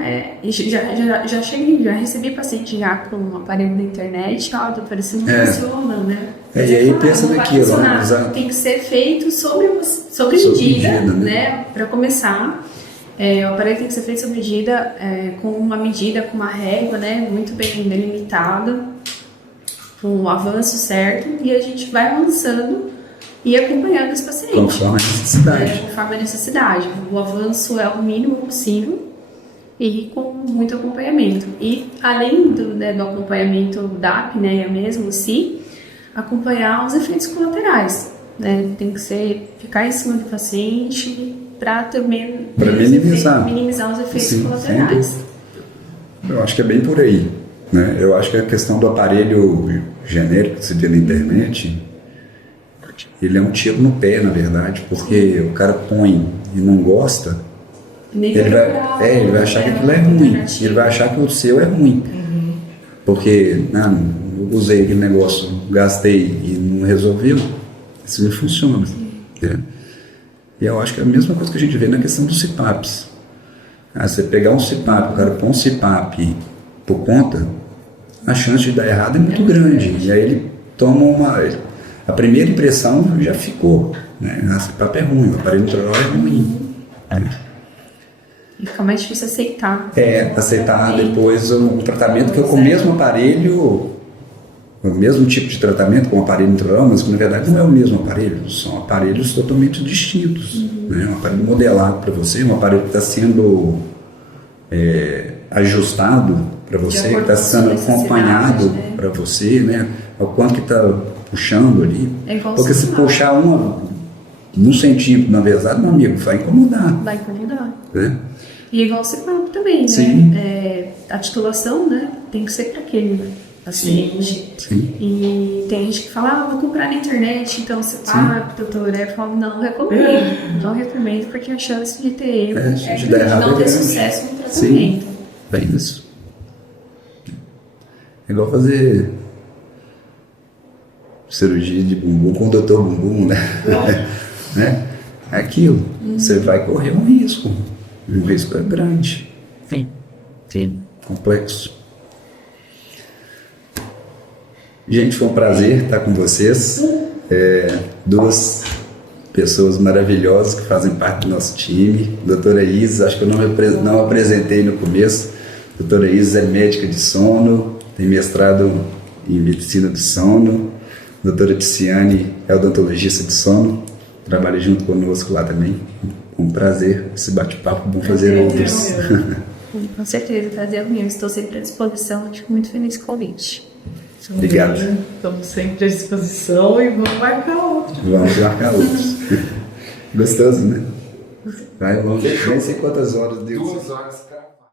já recebi paciente já com um aparelho na internet, doutora, isso não funciona, né? E aí pensa naquilo, né? Tem que ser feito sobre medida, né? Para começar, o aparelho tem que ser feito sob medida, com uma régua, né? Muito bem delimitada, com o avanço certo, e a gente vai avançando e acompanhando esse paciente. Conforme a necessidade. Conforme a necessidade. O avanço é o mínimo possível e com muito acompanhamento. E além do acompanhamento da apneia mesmo, acompanhar os efeitos colaterais. Né? Tem que ficar em cima do paciente para também minimizar os efeitos colaterais. Sempre. Eu acho que é bem por aí. Né? Eu acho que a questão do aparelho genérico que se vê na internet, ele é um tiro no pé, na verdade, porque o cara põe e não gosta, ele vai achar que aquilo é ruim, ele vai achar que o seu é ruim. Porque eu usei aquele negócio, gastei e não resolveu, isso não funciona. E eu acho que é a mesma coisa que a gente vê na questão dos CPAPs. Você pegar um CPAP, o cara põe um CPAP por conta, a chance de dar errado é muito grande. E aí ele toma a primeira impressão já ficou, né? A CPAP é ruim, o aparelho intraoral é ruim. E fica mais difícil aceitar. Aceitar depois um tratamento que eu com o mesmo aparelho, o mesmo tipo de tratamento com o aparelho intraoral, mas que na verdade não é o mesmo aparelho, são aparelhos totalmente distintos. Né? Um aparelho modelado para você, um aparelho que está sendo ajustado para você, que está sendo acompanhado para você, né? O quanto que está puxando ali. Porque se puxar num centímetro na verdade, meu amigo, vai incomodar. Vai incomodar. Né? E igual você falou também, Sim. né? A titulação, né? Tem que ser para aquele paciente. Sim. E tem gente que fala, vou comprar na internet, então você doutor, eu falo, não recomendo. Não recomendo, porque a chance de ter erro de dar errado não ter sucesso no tratamento. Bem isso. É igual fazer cirurgia de bumbum com o doutor bumbum, né? Né? É aquilo. Você vai correr um risco. O risco é grande. Sim. Complexo. Gente, foi um prazer estar com vocês. 2 pessoas maravilhosas que fazem parte do nosso time. Doutora Isis, acho que eu não apresentei no começo. Doutora Isis é médica de sono, tem mestrado em medicina do sono. Doutora Ticiane é odontologista de sono, trabalha junto conosco lá também. Um prazer esse bate-papo, vamos fazer outros. Com certeza, prazer meu. Estou sempre à disposição, fico muito feliz com o convite. Obrigado. Estamos sempre à disposição e vamos marcar outros. Gostoso, né? Vamos ver quantas horas deu. 2 horas.